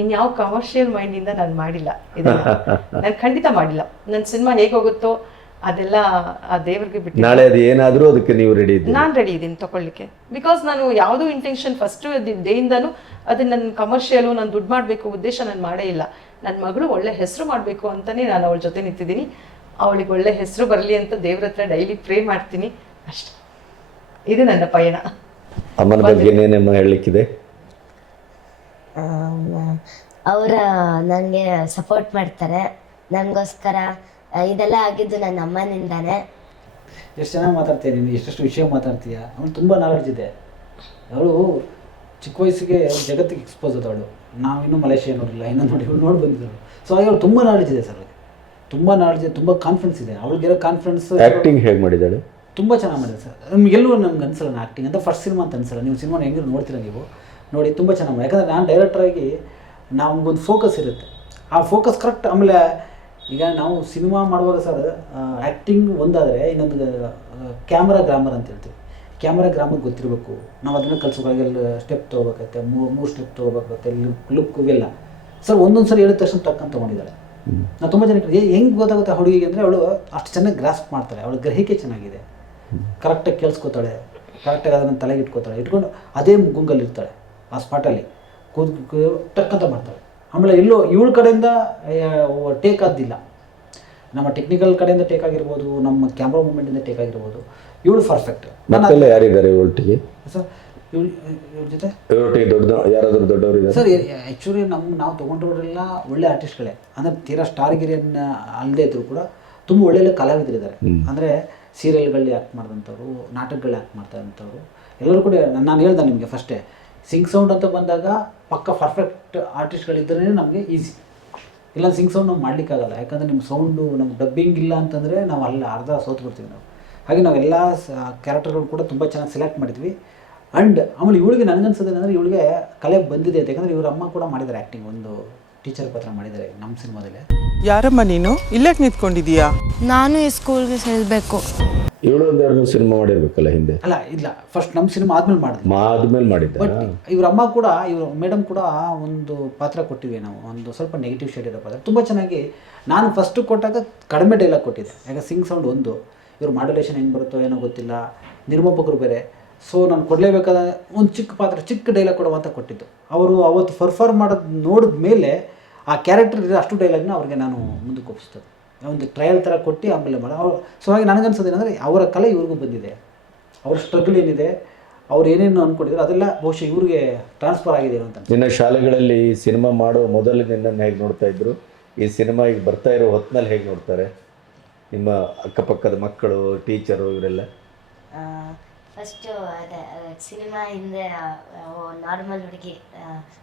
ಇನ್ಯಾವ ಕಮರ್ಷಿಯಲ್ ಮೈಂಡಿಂದ ನಾನು ಮಾಡಿಲ್ಲ ಇದನ್ನು, ನಾನು ಖಂಡಿತ ಮಾಡಿಲ್ಲ. ನನ್ನ ಸಿನಿಮಾ ಹೇಗೆ ಹೋಗುತ್ತೋ ಅದೆಲ್ಲ ಆ ದೇವ್ರಿಗೆ ಬಿಟ್ಟು, ನಾಳೆ ಅದು ಏನಾದರೂ ಅದಕ್ಕೆ ನೀವು ರೆಡಿ ಇದ್ದೀರಿ? ನಾನು ರೆಡಿ ಇದ್ದೀನಿ ತಗೊಳ್ಳಿಕ್ಕೆ. ಬಿಕಾಸ್ ನಾನು ಯಾವುದೂ ಇಂಟೆನ್ಷನ್ ಫಸ್ಟು ಡೇಯಿಂದನೂ ಅದು ನನ್ನ ಕಮರ್ಷಿಯಲು, ನಾನು ದುಡ್ಡು ಮಾಡಬೇಕು ಉದ್ದೇಶ ನಾನು ಮಾಡೇ ಇಲ್ಲ. ನನ್ನ ಮಗಳು ಒಳ್ಳೆ ಹೆಸರು ಮಾಡಬೇಕು ಅಂತಲೇ ನಾನು ಅವಳ ಜೊತೆ ನಿಂತಿದ್ದೀನಿ. ಅವಳಿಗೆ ಒಳ್ಳೆ ಹೆಸರು ಬರಲಿ ಅಂತ ದೇವ್ರ ಹತ್ರ ಡೈಲಿ ಪ್ರೇ ಮಾಡ್ತೀನಿ ಅಷ್ಟೆ. ಇದು ನನ್ನ ಪಯಣ. ಅಮ್ಮನ ಬಗ್ಗೆ ಏನೇನಮ್ಮ ಹೇಳಲಿಕ್ಕಿದೆ? ಅವರ ನನಗೆ ಸಪೋರ್ಟ್ ಮಾಡ್ತಾರೆ. ನನಗೋಸ್ಕರ ಇದೆಲ್ಲ ಆಗಿದ್ದು ನನ್ನ ಅಮ್ಮನಿಂದಾನೆ. ಎಷ್ಟು ಚೆನ್ನಾಗಿ ಮಾತಾಡ್ತೀಯ ನೀನು, ಎಷ್ಟೆಷ್ಟು ವಿಷಯ ಮಾತಾಡ್ತೀಯ. ಅವಳು ತುಂಬ ನಾಲೆಡ್ಜ್ ಇದೆ. ಅವಳು ಚಿಕ್ಕ ವಯಸ್ಸಿಗೆ ಜಗತ್ತಿಗೆ ಎಕ್ಸ್ಪೋಸ್ ಆದವಳು. ನಾವಿನ್ನೂ ಮಲೇಷಿಯಾ ನೋಡಿಲ್ಲ, ಇನ್ನೂ ನೋಡಿ ಬಂದಿದ್ದಳು. ಸೊ ಹಾಗೆ ಅವಳು ತುಂಬ ನಾಲೆಡ್ಜ್ ಇದೆ ಸರ್, ತುಂಬ ನಾಲೆಡ್ಜ್ ಇದೆ, ತುಂಬ ಕಾನ್ಫಿಡೆನ್ಸ್ ಇದೆ. ಅವಳಿಗಿರೋ ಕಾನ್ಫಿಡೆನ್ಸ್. ಆ್ಯಕ್ಟಿಂಗ್ ಹೇಗೆ ಮಾಡಿದ್ದಾಳೆ? ತುಂಬ ಚೆನ್ನಾಗಿ ಮಾಡಿದೆ ಸರ್. ನಿಮಗೆಲ್ಲೂ ನಮ್ಗೆ ಅನ್ಸಲ್ಲ ನಾನು ಆ್ಯಕ್ಟಿಂಗ್ ಅಂತ ಫಸ್ಟ್ ಸಿನಿಮಾ ಅಂತ ಅನ್ಸಲ್ಲ. ನೀವು ಸಿನಿಮಾನ ಹೆಂಗಿರೋ ನೋಡ್ತೀರ, ನೀವು ನೋಡಿ ತುಂಬ ಚೆನ್ನಾಗಿ ಮಾಡಿ. ಯಾಕಂದರೆ ನಾನು ಡೈರೆಕ್ಟ್ರಾಗಿ ನಮಗೊಂದು ಫೋಕಸ್ ಇರುತ್ತೆ, ಆ ಫೋಕಸ್ ಕರೆಕ್ಟ್. ಆಮೇಲೆ ಈಗ ನಾವು ಸಿನಿಮಾ ಮಾಡುವಾಗ ಸರ್ ಆ್ಯಕ್ಟಿಂಗ್ ಒಂದಾದರೆ ಇನ್ನೊಂದು ಕ್ಯಾಮ್ರಾ ಗ್ರಾಮರ್ ಅಂತ ಹೇಳ್ತೀವಿ. ಕ್ಯಾಮ್ರಾ ಗ್ರಾಮರ್ ಗೊತ್ತಿರಬೇಕು, ನಾವು ಅದನ್ನು ಕಲಿಸೋವಾಗ ಸ್ಟೆಪ್ ತೊಗೋಬೇಕಾಗತ್ತೆ, ಮೂರು ಸ್ಟೆಪ್ ತೊಗೋಬೇಕಾಗತ್ತೆ, ಲುಕ್ ಇವೆಲ್ಲ ಸರ್ ಒಂದೊಂದು ಸರಿ ಹೇಳಿದ ತಕ್ಷಣ ಟಕ್ಕಂತ ತೊಗೊಂಡಿದ್ದಾಳೆ. ನಾನು ತುಂಬ ಜನಕ್ಕೆ ಹೆಂಗೆ ಗೊತ್ತಾಗುತ್ತೆ ಹುಡುಗಿಗೆ ಅಂದರೆ, ಅವಳು ಅಷ್ಟು ಚೆನ್ನಾಗಿ ಗ್ರಾಸ್ಪ್ ಮಾಡ್ತಾಳೆ, ಅವಳ ಗ್ರಹಿಕೆ ಚೆನ್ನಾಗಿದೆ, ಕರೆಕ್ಟಾಗಿ ಕೇಳಿಸ್ಕೊತಾಳೆ, ಕರೆಕ್ಟಾಗಿ ಅದನ್ನು ತಲೆಗೆ ಇಟ್ಕೊಂಡು ಅದೇ ಗುಂಗಲ್ಲಿ ಇರ್ತಾಳೆ, ಆ ಸ್ಪಾಟಲ್ಲಿ ಟಕ್ಕಂತ ಮಾಡ್ತಾಳೆ. ಆಮೇಲೆ ಎಲ್ಲೋ ಇವಳ ಕಡೆಯಿಂದ ಟೇಕ್ ಆದಿಲ್ಲ, ನಮ್ಮ ಟೆಕ್ನಿಕಲ್ ಕಡೆಯಿಂದ ಟೇಕ್ ಆಗಿರ್ಬೋದು, ನಮ್ಮ ಕ್ಯಾಮ್ರಾ ಮೂಮೆಂಟಿಂದ ಟೇಕ್ ಆಗಿರ್ಬೋದು, ಇವಳು ಪರ್ಫೆಕ್ಟ್. ಮಕ್ಕಳೆಲ್ಲ ಯಾರಿದ್ದಾರೆ ಒಟ್ಟಿಗೆ ಸರ್? ಇವ್ರ ಜೊತೆ ಯಾರಾದರೂ ದೊಡ್ಡವರು ಸರ್? ಆ್ಯಕ್ಚುಲಿ ನಾವು ತೊಗೊಂಡವರೆಲ್ಲ ಒಳ್ಳೆ ಆರ್ಟಿಸ್ಟ್ಗಳೇ, ಅಂದರೆ ತೀರಾ ಸ್ಟಾರ್ಗಿರಿಯನ್ನ ಅಲ್ಲದೆ ಇದ್ರು ಕೂಡ ತುಂಬ ಒಳ್ಳೊಳ್ಳೆ ಕಲಾವಿದರಿದ್ದಾರೆ. ಅಂದರೆ ಸೀರಿಯಲ್ಗಳಲ್ಲಿ ಆ್ಯಕ್ಟ್ ಮಾಡಿದಂಥವ್ರು, ನಾಟಕಗಳಲ್ಲಿ ಆ್ಯಕ್ಟ್ ಮಾಡ್ತಾ ಇರೋಂಥವ್ರು ಎಲ್ಲರೂ ಕೂಡ. ನಾನು ಹೇಳ್ದೆ ನಿಮಗೆ ಫಸ್ಟೇ, ಸಿಂಗ್ ಸೌಂಡ್ ಅಂತ ಬಂದಾಗ ಪಕ್ಕ ಪರ್ಫೆಕ್ಟ್ ಆರ್ಟಿಸ್ಟ್ಗಳಿದ್ದರೆ ನಮಗೆ ಈಸಿ. ಇಲ್ಲ ಸಿಂಗ್ ಸೌಂಡ್ ನಾವು ಮಾಡಲಿಕ್ಕಾಗಲ್ಲ, ಯಾಕಂದರೆ ನಿಮ್ಮ ಸೌಂಡು ನಮ್ಗೆ ಡಬ್ಬಿಂಗ್ ಇಲ್ಲ ಅಂತಂದರೆ ನಾವು ಅಲ್ಲ ಅರ್ಧ ಸೋತು ಬರ್ತೀವಿ ನಾವು. ಹಾಗೆ ನಾವೆಲ್ಲ ಕ್ಯಾರೆಕ್ಟರ್ಗಳು ಕೂಡ ತುಂಬ ಚೆನ್ನಾಗಿ ಸೆಲೆಕ್ಟ್ ಮಾಡಿದ್ವಿ. ಆ್ಯಂಡ್ ಆಮೇಲೆ ಇವಳಿಗೆ ನನಗನ್ಸೋದೇನೆಂದರೆ ಇವಳಿಗೆ ಕಲೆ ಬಂದಿದೆ ಅಂತ. ಯಾಕಂದರೆ ಇವ್ರ ಅಮ್ಮ ಕೂಡ ಮಾಡಿದ್ದಾರೆ ಆ್ಯಕ್ಟಿಂಗ್, ಒಂದು ಟೀಚರ್ ಪಾತ್ರ ಮಾಡಿದ್ದಾರೆ ನಮ್ಮ ಸಿನಿಮಾದಲ್ಲಿ. ಯಾರಮ್ಮ ನೀನು? ಇಲ್ಲೇ ನಿಂತ್ಕೊಂಡಿದೀಯಾ? ನಾನು ಈ ಸ್ಕೂಲ್ಗೆ ಸೇರಬೇಕು. ಇವಳು ಒಂದೆರಡು ಸಿನಿಮಾ ಮಾಡಿರ್ಬೇಕಲ್ಲ ಹಿಂದೆ? ಅಲ್ಲ ಇಲ್ಲ, ಫಸ್ಟ್ ನಮ್ಮ ಸಿನಿಮಾ ಆದ್ಮೇಲೆ ಮಾಡಿದ್ದೆ. ಬಟ್ ಇವ್ರ ಅಮ್ಮ ಕೂಡ, ಇವ್ರ ಮೇಡಮ್ ಕೂಡ ಒಂದು ಪಾತ್ರ ಕೊಟ್ಟಿವಿ ನಾವು, ಒಂದು ಸ್ವಲ್ಪ ನೆಗೆಟಿವ್ ಶೇಡ್ ಇರೋ ಪಾತ್ರ. ತುಂಬ ಚೆನ್ನಾಗಿ ನಾನು ಫಸ್ಟು ಕೊಟ್ಟಾಗ ಕಡಿಮೆ ಡೈಲಾಗ್ ಕೊಟ್ಟಿದ್ದೆ, ಯಾಕೆ ಸಿಂಗ್ ಸೌಂಡ್ ಒಂದು, ಇವ್ರ ಮಾಡ್ಯುಲೇಷನ್ ಹೆಂಗೆ ಬರುತ್ತೋ ಏನೋ ಗೊತ್ತಿಲ್ಲ, ನಿರ್ಮಾಪಕರು ಬೇರೆ. ಸೊ ನಾನು ಕೊಡಲೇಬೇಕಾದ ಒಂದು ಚಿಕ್ಕ ಪಾತ್ರ, ಚಿಕ್ಕ ಡೈಲಾಗ್ ಕೊಡುವಂತ ಕೊಟ್ಟಿದ್ದು. ಅವರು ಅವತ್ತು ಪರ್ಫಾರ್ಮ್ ಮಾಡೋದು ನೋಡಿದ ಮೇಲೆ ಆ ಕ್ಯಾರೆಕ್ಟರ್ ಅಷ್ಟು ಡೈಲಾಗ್ನ ಅವ್ರಿಗೆ ನಾನು ಮುಂದಕ್ಕೆ ಒಪ್ಪಿಸ್ತದೆ, ಒಂದು ಟ್ರಯಲ್ ಥರ ಕೊಟ್ಟು ಆಮೇಲೆ ಮಾಡಿ ಅವ್ರು. ಸೊ ಹಾಗೆ ನನಗನ್ಸೋದೇನೆಂದರೆ ಅವರ ಕಲೆ ಇವ್ರಿಗೂ ಬಂದಿದೆ, ಅವ್ರ ಸ್ಟ್ರಗಲ್ ಏನಿದೆ ಅವ್ರು ಏನೇನು ಅಂದ್ಕೊಂಡಿದ್ರು ಅದೆಲ್ಲ ಬಹುಶಃ ಇವ್ರಿಗೆ ಟ್ರಾನ್ಸ್ಫರ್ ಆಗಿದೆ ಅಂತ ಅನ್ಸುತ್ತೆ. ನಿನ್ನ ಶಾಲೆಗಳಲ್ಲಿ ಈ ಸಿನಿಮಾ ಮಾಡೋ ಮೊದಲು ನಿನ್ನನ್ನು ಹೇಗೆ ನೋಡ್ತಾ ಇದ್ರು, ಈ ಸಿನಿಮಾ ಈಗ ಬರ್ತಾ ಇರೋ ಹೊತ್ತಿನಲ್ಲಿ ಹೇಗೆ ನೋಡ್ತಾರೆ ನಿಮ್ಮ ಅಕ್ಕಪಕ್ಕದ ಮಕ್ಕಳು, ಟೀಚರು ಇವರೆಲ್ಲ? ಫಸ್ಟು ಅದೇ ಸಿನಿಮಾ ಹಿಂದೆ ನಾರ್ಮಲ್ ಹುಡುಗಿ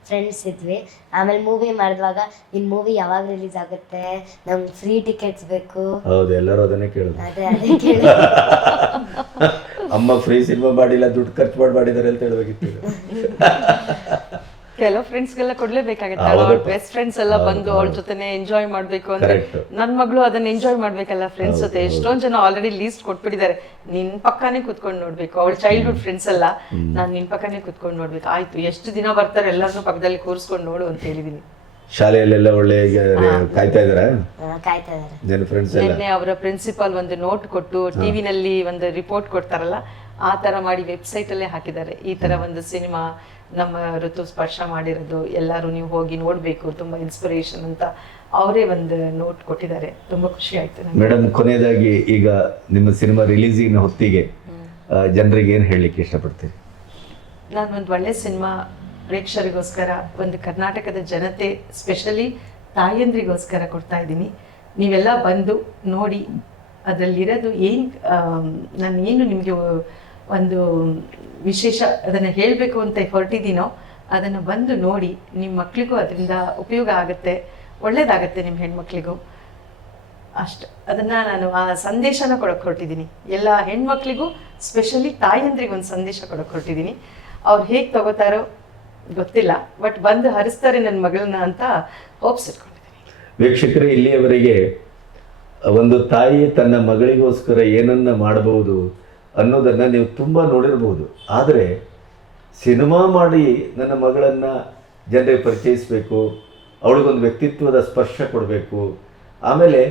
ಫ್ರೆಂಡ್ಸ್ ಇದ್ವಿ. ಆಮೇಲೆ ಮೂವಿ ಮಾಡಿದ್ವಾಗ ಇನ್ನು ಮೂವಿ ಯಾವಾಗ ರಿಲೀಸ್ ಆಗುತ್ತೆ, ನಮ್ಗೆ ಫ್ರೀ ಟಿಕೆಟ್ಸ್ ಬೇಕು. ಹೌದು, ಎಲ್ಲರೂ ಅದನ್ನೇ ಕೇಳೋದು. ಅದೇ ಕೇಳಿ ಅಮ್ಮ ಫ್ರೀ ಸಿನಿಮಾ ಮಾಡಿಲ್ಲ, ದುಡ್ಡು ಖರ್ಚು ಮಾಡಿದ್ದಾರೆ ಅಂತ ಹೇಳ್ಬೇಕಿತ್ತು. ಕೆಲವು ಫ್ರೆಂಡ್ಸ್ಗೆಲ್ಲ ಕೊಡ್ಲೇಬೇಕಾಗತ್ತೆ. ಅವ್ರ ಬೆಸ್ಟ್ ಫ್ರೆಂಡ್ಸ್ ಎಲ್ಲ ಬಂದು ಅವ್ರ ಜೊತೆನೆ ಎಂಜಾಯ್ ಮಾಡ್ಬೇಕು ಅಂದ್ರೆ ನನ್ ಮಗಳು ಅದನ್ನ ಎಂಜಾಯ್ ಮಾಡ್ಬೇಕಲ್ಲ ಫ್ರೆಂಡ್ಸ್ ಜೊತೆ. ಎಷ್ಟೊಂದ್ ಜನ ಆಲ್ರೆಡಿ ಲೀಸ್ಟ್ ಕೊಟ್ಬಿಟ್ಟಿದ್ದಾರೆ, ನಿನ್ ಪಕ್ಕನೇ ಕುತ್ಕೊಂಡು ನೋಡ್ಬೇಕು. ಅವಳ ಚೈಲ್ಡ್ಹುಡ್ ಫ್ರೆಂಡ್ಸ್ ಎಲ್ಲ ನಾನ್ ನಿನ್ ಪಕ್ಕನೇ ಕುತ್ಕೊಂಡು ನೋಡ್ಬೇಕು. ಆಯ್ತು, ಎಷ್ಟು ದಿನ ಬರ್ತಾರೆ ಎಲ್ಲರನ್ನೂ ಪಕ್ಕದಲ್ಲಿ ಕೂರಿಸ್ಕೊಂಡು ನೋಡು ಅಂತ ಹೇಳಿದೀನಿ. ಶಾಲೆಯಲ್ಲೆಲ್ಲ ಒಳ್ಳೆ ಕಾಯ್ತಾ ಇದಾರೆ ಕಾಯ್ತಾ ಇದಾರೆ ಜನ ಫ್ರೆಂಡ್ಸ್ ಎಲ್ಲ? ನಿನ್ನೆ ಅವರ ಪ್ರಿನ್ಸಿಪಾಲ್ ಒಂದು ನೋಟ್ ಕೊಟ್ಟು ಟಿವಿನಲ್ಲಿ ಒಂದು ರಿಪೋರ್ಟ್ ಕೊಡ್ತಾರಲ್ಲ, ಆ ತರ ಮಾಡಿ ವೆಬ್ಸೈಟ್ ಅಲ್ಲೇ ಹಾಕಿದ್ದಾರೆ. ಈ ತರ ಒಂದು ಸಿನಿಮಾ ನಮ್ಮ ಋತು ಸ್ಪರ್ಶ ಮಾಡಿರೋದು, ಎಲ್ಲರೂ ನೀವು ಹೋಗಿ ನೋಡ್ಬೇಕು, ತುಂಬಾ ಇನ್ಸ್ಪಿರೇಷನ್ ಅಂತ ಅವರೇ ಒಂದು ನೋಟ್ ಕೊಟ್ಟಿದ್ದಾರೆ. ತುಂಬಾ ಖುಷಿ ಆಯ್ತು ನನಗೆ. ಮೇಡಮ್, ಕೊನೆಯದಾಗಿ ಈಗ ನಿಮ್ಮ ಸಿನಿಮಾ ರಿಲೀಸಿನ ಹೊತ್ತಿಗೆ ಜನರಿಗೆ ಏನು ಹೇಳಲಿಕ್ಕೆ ಇಷ್ಟಪಡ್ತೀರಿ? ನಾನು ಒಂದು ಒಳ್ಳೆ ಸಿನಿಮಾ ಪ್ರೇಕ್ಷಕರಿಗೋಸ್ಕರ, ಒಂದು ಕರ್ನಾಟಕದ ಜನತೆ ಸ್ಪೆಷಲಿ ತಾಯಂದ್ರಿಗೋಸ್ಕರ ಕೊಡ್ತಾ ಇದ್ದೀನಿ. ನೀವೆಲ್ಲ ಬಂದು ನೋಡಿ, ಅದರಲ್ಲಿರೋದು ಏನು, ನಾನು ಏನು ನಿಮಗೆ ಒಂದು ವಿಶೇಷ ಅದನ್ನು ಹೇಳಬೇಕು ಅಂತ ಹೊರಟಿದ್ದೀನೋ ಅದನ್ನು ಬಂದು ನೋಡಿ. ನಿಮ್ಮ ಮಕ್ಕಳಿಗೂ ಅದರಿಂದ ಉಪಯೋಗ ಆಗುತ್ತೆ, ಒಳ್ಳೇದಾಗತ್ತೆ ನಿಮ್ಮ ಹೆಣ್ಮಕ್ಳಿಗೂ ಅಷ್ಟು. ಅದನ್ನು ನಾನು ಆ ಸಂದೇಶನ ಕೊಡೋಕೆ ಹೊರಟಿದ್ದೀನಿ. ಎಲ್ಲ ಹೆಣ್ಮಕ್ಳಿಗೂ ಸ್ಪೆಷಲಿ ತಾಯಂದ್ರಿಗೆ ಒಂದು ಸಂದೇಶ ಕೊಡೋಕೆ ಹೊರಟಿದ್ದೀನಿ. ಅವ್ರು ಹೇಗೆ ತಗೋತಾರೋ ಗೊತ್ತಿಲ್ಲ, ಬಟ್ ಬಂದು ಹರಿಸ್ತಾರೆ ನನ್ನ ಮಗಳನ್ನ ಅಂತ ಹೋಪ್ಸ್ ಇಟ್ಕೊಂಡಿದ್ದೀನಿ. ವೀಕ್ಷಕರೇ, ಇಲ್ಲಿಯವರೆಗೆ ಒಂದು ತಾಯಿ ತನ್ನ ಮಗಳಿಗೋಸ್ಕರ ಏನನ್ನ ಮಾಡಬಹುದು ಅನ್ನೋದನ್ನು ನೀವು ತುಂಬ ನೋಡಿರ್ಬೋದು. ಆದರೆ ಸಿನಿಮಾ ಮಾಡಿ ನನ್ನ ಮಗಳನ್ನು ಜನರಿಗೆ ಪರಿಚಯಿಸಬೇಕು, ಅವಳಿಗೊಂದು ವ್ಯಕ್ತಿತ್ವದ ಸ್ಪರ್ಶ ಕೊಡಬೇಕು, ಆಮೇಲೆ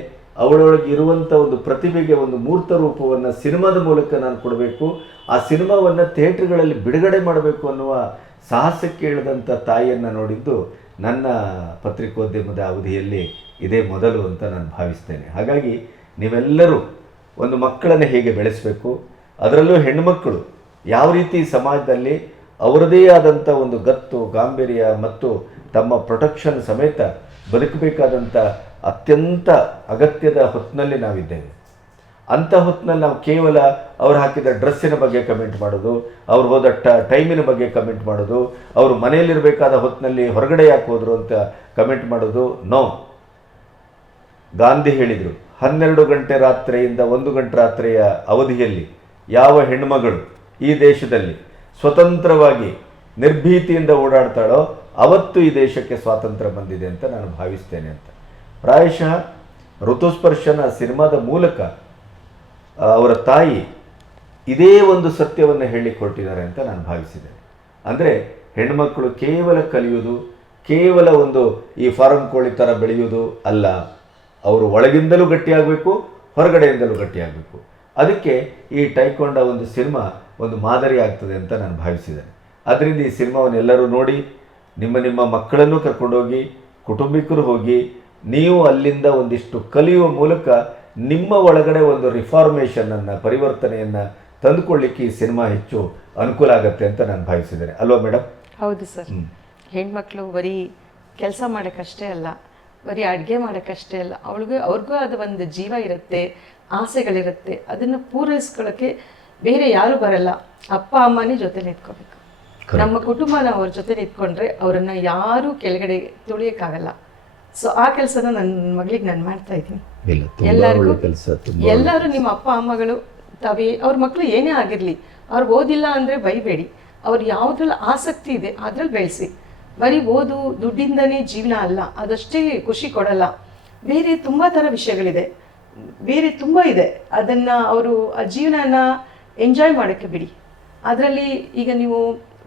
ಅವಳೊಳಗೆ ಇರುವಂಥ ಒಂದು ಪ್ರತಿಭೆಗೆ ಒಂದು ಮೂರ್ತ ರೂಪವನ್ನು ಸಿನಿಮಾದ ಮೂಲಕ ನಾನು ಕೊಡಬೇಕು, ಆ ಸಿನಿಮಾವನ್ನು ಥಿಯೇಟ್ರ್ಗಳಲ್ಲಿ ಬಿಡುಗಡೆ ಮಾಡಬೇಕು ಅನ್ನುವ ಸಾಹಸಕ್ಕೆ ಇಳಿದಂಥ ತಾಯಿಯನ್ನು ನೋಡಿದ್ದು ನನ್ನ ಪತ್ರಿಕೋದ್ಯಮದ ಅವಧಿಯಲ್ಲಿ ಇದೇ ಮೊದಲು ಅಂತ ನಾನು ಭಾವಿಸ್ತೇನೆ. ಹಾಗಾಗಿ ನೀವೆಲ್ಲರೂ ಒಂದು ಮಕ್ಕಳನ್ನು ಹೇಗೆ ಬೆಳೆಸಬೇಕು, ಅದರಲ್ಲೂ ಹೆಣ್ಣುಮಕ್ಕಳು ಯಾವ ರೀತಿ ಸಮಾಜದಲ್ಲಿ ಅವರದೇ ಆದಂಥ ಒಂದು ಗತ್ತು, ಗಾಂಭೀರ್ಯ ಮತ್ತು ತಮ್ಮ ಪ್ರೊಟೆಕ್ಷನ್ ಸಮೇತ ಬದುಕಬೇಕಾದಂಥ ಅತ್ಯಂತ ಅಗತ್ಯದ ಹೊತ್ತಿನಲ್ಲಿ ನಾವಿದ್ದೇವೆ. ಅಂಥ ಹೊತ್ತಿನಲ್ಲಿ ನಾವು ಕೇವಲ ಅವ್ರು ಹಾಕಿದ ಡ್ರೆಸ್ಸಿನ ಬಗ್ಗೆ ಕಮೆಂಟ್ ಮಾಡೋದು, ಅವ್ರು ಹೋದ ಟೈಮಿನ ಬಗ್ಗೆ ಕಮೆಂಟ್ ಮಾಡೋದು, ಅವರು ಮನೆಯಲ್ಲಿರಬೇಕಾದ ಹೊತ್ತಿನಲ್ಲಿ ಹೊರಗಡೆ ಯಾಕೆ ಹೋದರು ಅಂತ ಕಮೆಂಟ್ ಮಾಡೋದು ನೋ. ಗಾಂಧಿ ಹೇಳಿದರು, 12 ಗಂಟೆ ರಾತ್ರಿಯಿಂದ 1 ಗಂಟೆ ರಾತ್ರಿಯ ಅವಧಿಯಲ್ಲಿ ಯಾವ ಹೆಣ್ಮಗಳು ಈ ದೇಶದಲ್ಲಿ ಸ್ವತಂತ್ರವಾಗಿ ನಿರ್ಭೀತಿಯಿಂದ ಓಡಾಡ್ತಾಳೋ ಅವತ್ತು ಈ ದೇಶಕ್ಕೆ ಸ್ವಾತಂತ್ರ್ಯ ಬಂದಿದೆ ಅಂತ ನಾನು ಭಾವಿಸ್ತೇನೆ ಅಂತ. ಪ್ರಾಯಶಃ ಋತುಸ್ಪರ್ಶನ ಸಿನಿಮಾದ ಮೂಲಕ ಅವರ ತಾಯಿ ಇದೇ ಒಂದು ಸತ್ಯವನ್ನು ಹೇಳಿಕೊಟ್ಟಿದ್ದಾರೆ ಅಂತ ನಾನು ಭಾವಿಸಿದ್ದೇನೆ. ಅಂದರೆ ಹೆಣ್ಮಕ್ಕಳು ಕೇವಲ ಕಲಿಯುವುದು, ಕೇವಲ ಒಂದು ಈ ಫಾರಂ ಕೋಳಿ ಥರ ಬೆಳೆಯುವುದು ಅಲ್ಲ, ಅವರು ಒಳಗಿಂದಲೂ ಗಟ್ಟಿಯಾಗಬೇಕು, ಹೊರಗಡೆಯಿಂದಲೂ ಗಟ್ಟಿಯಾಗಬೇಕು. ಅದಕ್ಕೆ ಈ ಟೈಕೊಂಡ ಒಂದು ಸಿನಿಮಾ ಒಂದು ಮಾದರಿ ಆಗ್ತದೆ ಅಂತ ನಾನು ಭಾವಿಸಿದ್ದೇನೆ. ಅದರಿಂದ ಈ ಸಿನಿಮಾವನ್ನು ಎಲ್ಲರೂ ನೋಡಿ, ನಿಮ್ಮ ಮಕ್ಕಳನ್ನು ಕರ್ಕೊಂಡೋಗಿ, ಕುಟುಂಬಿಕರು ಹೋಗಿ, ನೀವು ಅಲ್ಲಿಂದ ಒಂದಿಷ್ಟು ಕಲಿಯುವ ಮೂಲಕ ನಿಮ್ಮ ಒಳಗಡೆ ಒಂದು ರಿಫಾರ್ಮೇಷನನ್ನು, ಪರಿವರ್ತನೆಯನ್ನು ತಂದುಕೊಳ್ಳಿಕ್ಕೆ ಈ ಸಿನಿಮಾ ಹೆಚ್ಚು ಅನುಕೂಲ ಆಗುತ್ತೆ ಅಂತ ನಾನು ಭಾವಿಸಿದ್ದೇನೆ. ಅಲ್ವಾ ಮೇಡಮ್? ಹೌದು ಸರ್. ಹೆಣ್ಮಕ್ಳು ಬರೀ ಕೆಲಸ ಮಾಡೋಕ್ಕಷ್ಟೇ ಅಲ್ಲ, ಬರೀ ಅಡುಗೆ ಮಾಡೋಕ್ಕಷ್ಟೇ ಅಲ್ಲ, ಅವ್ರಿಗೂ ಅದು ಒಂದು ಜೀವ ಇರುತ್ತೆ, ಆಸೆಗಳಿರುತ್ತೆ. ಅದನ್ನು ಪೂರೈಸ್ಕೊಳ್ಳೋಕ್ಕೆ ಬೇರೆ ಯಾರು ಬರಲ್ಲ, ಅಪ್ಪ ಅಮ್ಮನೇ ಜೊತೆ ನಿಂತ್ಕೋಬೇಕು. ನಮ್ಮ ಕುಟುಂಬನ ಅವ್ರ ಜೊತೆ ನಿಂತ್ಕೊಂಡ್ರೆ ಅವರನ್ನು ಯಾರೂ ಕೆಳಗಡೆ ತುಳಿಯೋಕ್ಕಾಗಲ್ಲ. ಸೊ ಆ ಕೆಲಸನ ನನ್ನ ಮಗಳಿಗೆ ನಾನು ಮಾಡ್ತಾ ಇದ್ದೀನಿ. ಎಲ್ಲರೂ ನಿಮ್ಮ ಅಪ್ಪ ಅಮ್ಮಗಳು ಅವ್ರ ಮಕ್ಕಳು ಏನೇ ಆಗಿರಲಿ, ಅವ್ರಿಗೆ ಓದಿಲ್ಲ ಅಂದರೆ ಬೈಬೇಡಿ. ಅವ್ರು ಯಾವುದ್ರಲ್ಲಿ ಆಸಕ್ತಿ ಇದೆ ಅದ್ರಲ್ಲಿ ಬೆಳೆಸಿ. ಬರೀ ಓದು ದುಡ್ಡಿಂದನೇ ಜೀವನ ಅಲ್ಲ, ಅದಷ್ಟೇ ಖುಷಿ ಕೊಡಲ್ಲ. ಬೇರೆ ತುಂಬ ಥರ ವಿಷಯಗಳಿದೆ, ಬೇರೆ ತುಂಬ ಇದೆ. ಅದನ್ನು ಅವರು ಆ ಜೀವನನ ಎಂಜಾಯ್ ಮಾಡೋಕ್ಕೆ ಬಿಡಿ. ಅದರಲ್ಲಿ ಈಗ ನೀವು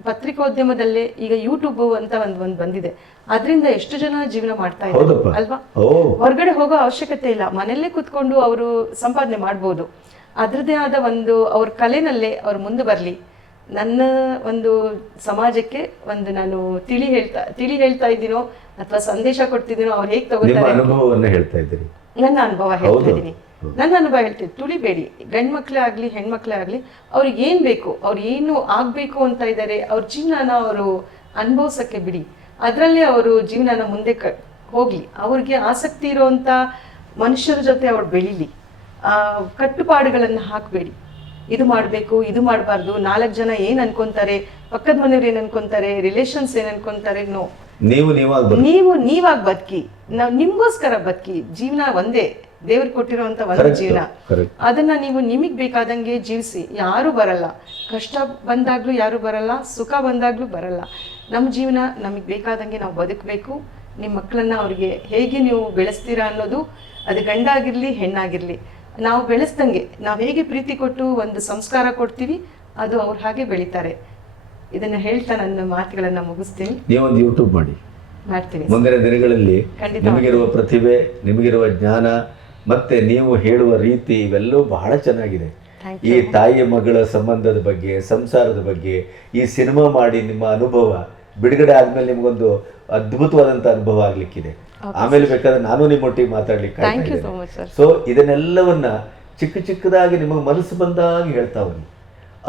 ಪತ್ರಿಕೋದ್ಯಮದಲ್ಲೇ ಈಗ ಯೂಟ್ಯೂಬ್ ಅಂತ ಒಂದು ಬಂದಿದೆ, ಅದರಿಂದ ಎಷ್ಟು ಜನ ಜೀವನ ಮಾಡ್ತಾ ಇದ್ದಾರೆ ಅಲ್ವಾ? ಹೊರಗಡೆ ಹೋಗೋ ಅವಶ್ಯಕತೆ ಇಲ್ಲ, ಮನೆಯಲ್ಲೇ ಕೂತ್ಕೊಂಡು ಅವರು ಸಂಪಾದನೆ ಮಾಡ್ಬೋದು. ಅದರದ್ದೇ ಆದ ಒಂದು ಅವ್ರ ಕಲೆನಲ್ಲೇ ಅವ್ರು ಮುಂದೆ ಬರಲಿ. ನನ್ನ ಒಂದು ಸಮಾಜಕ್ಕೆ ಒಂದು ನಾನು ತಿಳಿ ಹೇಳ್ತಾ ಇದ್ದೀನೋ ಅಥವಾ ಸಂದೇಶ ಕೊಡ್ತಿದ್ದೀನೋ, ಅವ್ರು ಹೇಗೆ ತಗೋತಾರೆ ಅನುಭವವನ್ನು ಹೇಳ್ತಾ ಇದ್ದೀರಿ. ನನ್ನ ಅನುಭವ ಹೇಳ್ತಾ ಇದ್ದೀನಿ. ನನ್ನ ಅನುಭವ ಹೇಳ್ತೀನಿ, ತುಳಿಬೇಡಿ. ಗಂಡು ಮಕ್ಕಳೇ ಆಗಲಿ ಹೆಣ್ಮಕ್ಳೇ ಆಗಲಿ, ಅವ್ರಿಗೆ ಏನು ಬೇಕು, ಅವ್ರು ಏನು ಆಗಬೇಕು ಅಂತ ಇದ್ದಾರೆ, ಅವ್ರ ಜೀವನನ ಅವರು ಅನುಭವಿಸೋಕ್ಕೆ ಬಿಡಿ. ಅದರಲ್ಲೇ ಅವರು ಜೀವನನ ಮುಂದೆ ಹೋಗಲಿ. ಅವ್ರಿಗೆ ಆಸಕ್ತಿ ಇರೋವಂಥ ಮನುಷ್ಯರ ಜೊತೆ ಅವ್ರು ಬೆಳೀಲಿ. ಕಟ್ಟುಪಾಡುಗಳನ್ನು ಹಾಕಬೇಡಿ. ಇದು ಮಾಡಬೇಕು, ಇದು ಮಾಡಬಾರ್ದು, 4 ಜನ ಏನು ಅನ್ಕೊಂತಾರೆ, ಪಕ್ಕದ ಮನೆಯವ್ರು ಏನು ಅನ್ಕೊಂತಾರೆ, ರಿಲೇಷನ್ಸ್ ಏನು ಅನ್ಕೊಂತಾರೆ, ನೋ. ನೀವಾಗಿ ಬದುಕಿ, ನಾವು ನಿಮ್ಗೋಸ್ಕರ ಬದುಕಿ. ಜೀವನ ಒಂದೇ, ದೇವ್ರು ಕೊಟ್ಟಿರುವಂತ ಒಂದು ಜೀವನ. ಅದನ್ನ ನೀವು ನಿಮಗ್ ಬೇಕಾದಂಗೆ ಜೀವಿಸಿ. ಯಾರು ಬರಲ್ಲ, ಕಷ್ಟ ಬಂದಾಗ್ಲೂ ಯಾರು ಬರಲ್ಲ, ಸುಖ ಬಂದಾಗ್ಲೂ ಬರಲ್ಲ. ನಮ್ಮ ಜೀವನ ನಮಗೆ ಬೇಕಾದಂಗೆ ನಾವು ಬದುಕಬೇಕು. ನಿಮ್ಮ ಮಕ್ಕಳನ್ನ ಅವ್ರಿಗೆ ಹೇಗೆ ನೀವು ಬೆಳೆಸ್ತೀರಾ ಅನ್ನೋದು, ಅದು ಗಂಡ ಆಗಿರ್ಲಿ ಹೆಣ್ಣಾಗಿರ್ಲಿ, ನಾವು ಬೆಳೆಸ್ದಂಗೆ, ನಾವು ಹೇಗೆ ಪ್ರೀತಿ ಕೊಟ್ಟು ಒಂದು ಸಂಸ್ಕಾರ ಕೊಡ್ತೀವಿ, ಅದು ಅವ್ರು ಹಾಗೆ ಬೆಳೀತಾರೆ. ಇದನ್ನ ಹೇಳ್ತಾ ನನ್ನ ಮಾತುಗಳನ್ನ ಮುಗಿಸ್ತೀನಿ. ನೀವೊಂದು ಯೂಟ್ಯೂಬ್ ಮಾಡ್ತೀನಿ. ಮುಂದಿನ ದಿನಗಳಲ್ಲಿ ನಿಮಗಿರುವ ಪ್ರತಿಭೆ, ನಿಮಗಿರುವ ಜ್ಞಾನ, ಮತ್ತೆ ನೀವು ಹೇಳುವ ರೀತಿ ಇವೆಲ್ಲವೂ ಬಹಳ ಚೆನ್ನಾಗಿದೆ. ಈ ತಾಯಿಯ ಮಗಳ ಸಂಬಂಧದ ಬಗ್ಗೆ, ಸಂಸಾರದ ಬಗ್ಗೆ, ಈ ಸಿನಿಮಾ ಮಾಡಿ ನಿಮ್ಮ ಅನುಭವ ಬಿಡುಗಡೆ ಆದ್ಮೇಲೆ ನಿಮ್ಗೊಂದು ಅದ್ಭುತವಾದಂತ ಅನುಭವ ಆಗ್ಲಿಕ್ಕಿದೆ. ಆಮೇಲೆ ಬೇಕಾದ್ರೆ ನಾನು ನಿಮ್ಮೊಟ್ಟಿಗೆ ಮಾತಾಡ್ಲಿಕ್ಕೆ. ಸೊ ಇದನ್ನೆಲ್ಲವನ್ನ ಚಿಕ್ಕ ಚಿಕ್ಕದಾಗಿ ನಿಮಗೆ ಮನಸ್ಸು ಬಂದಾಗ ಹೇಳ್ತಾ ಹೋಗಿ.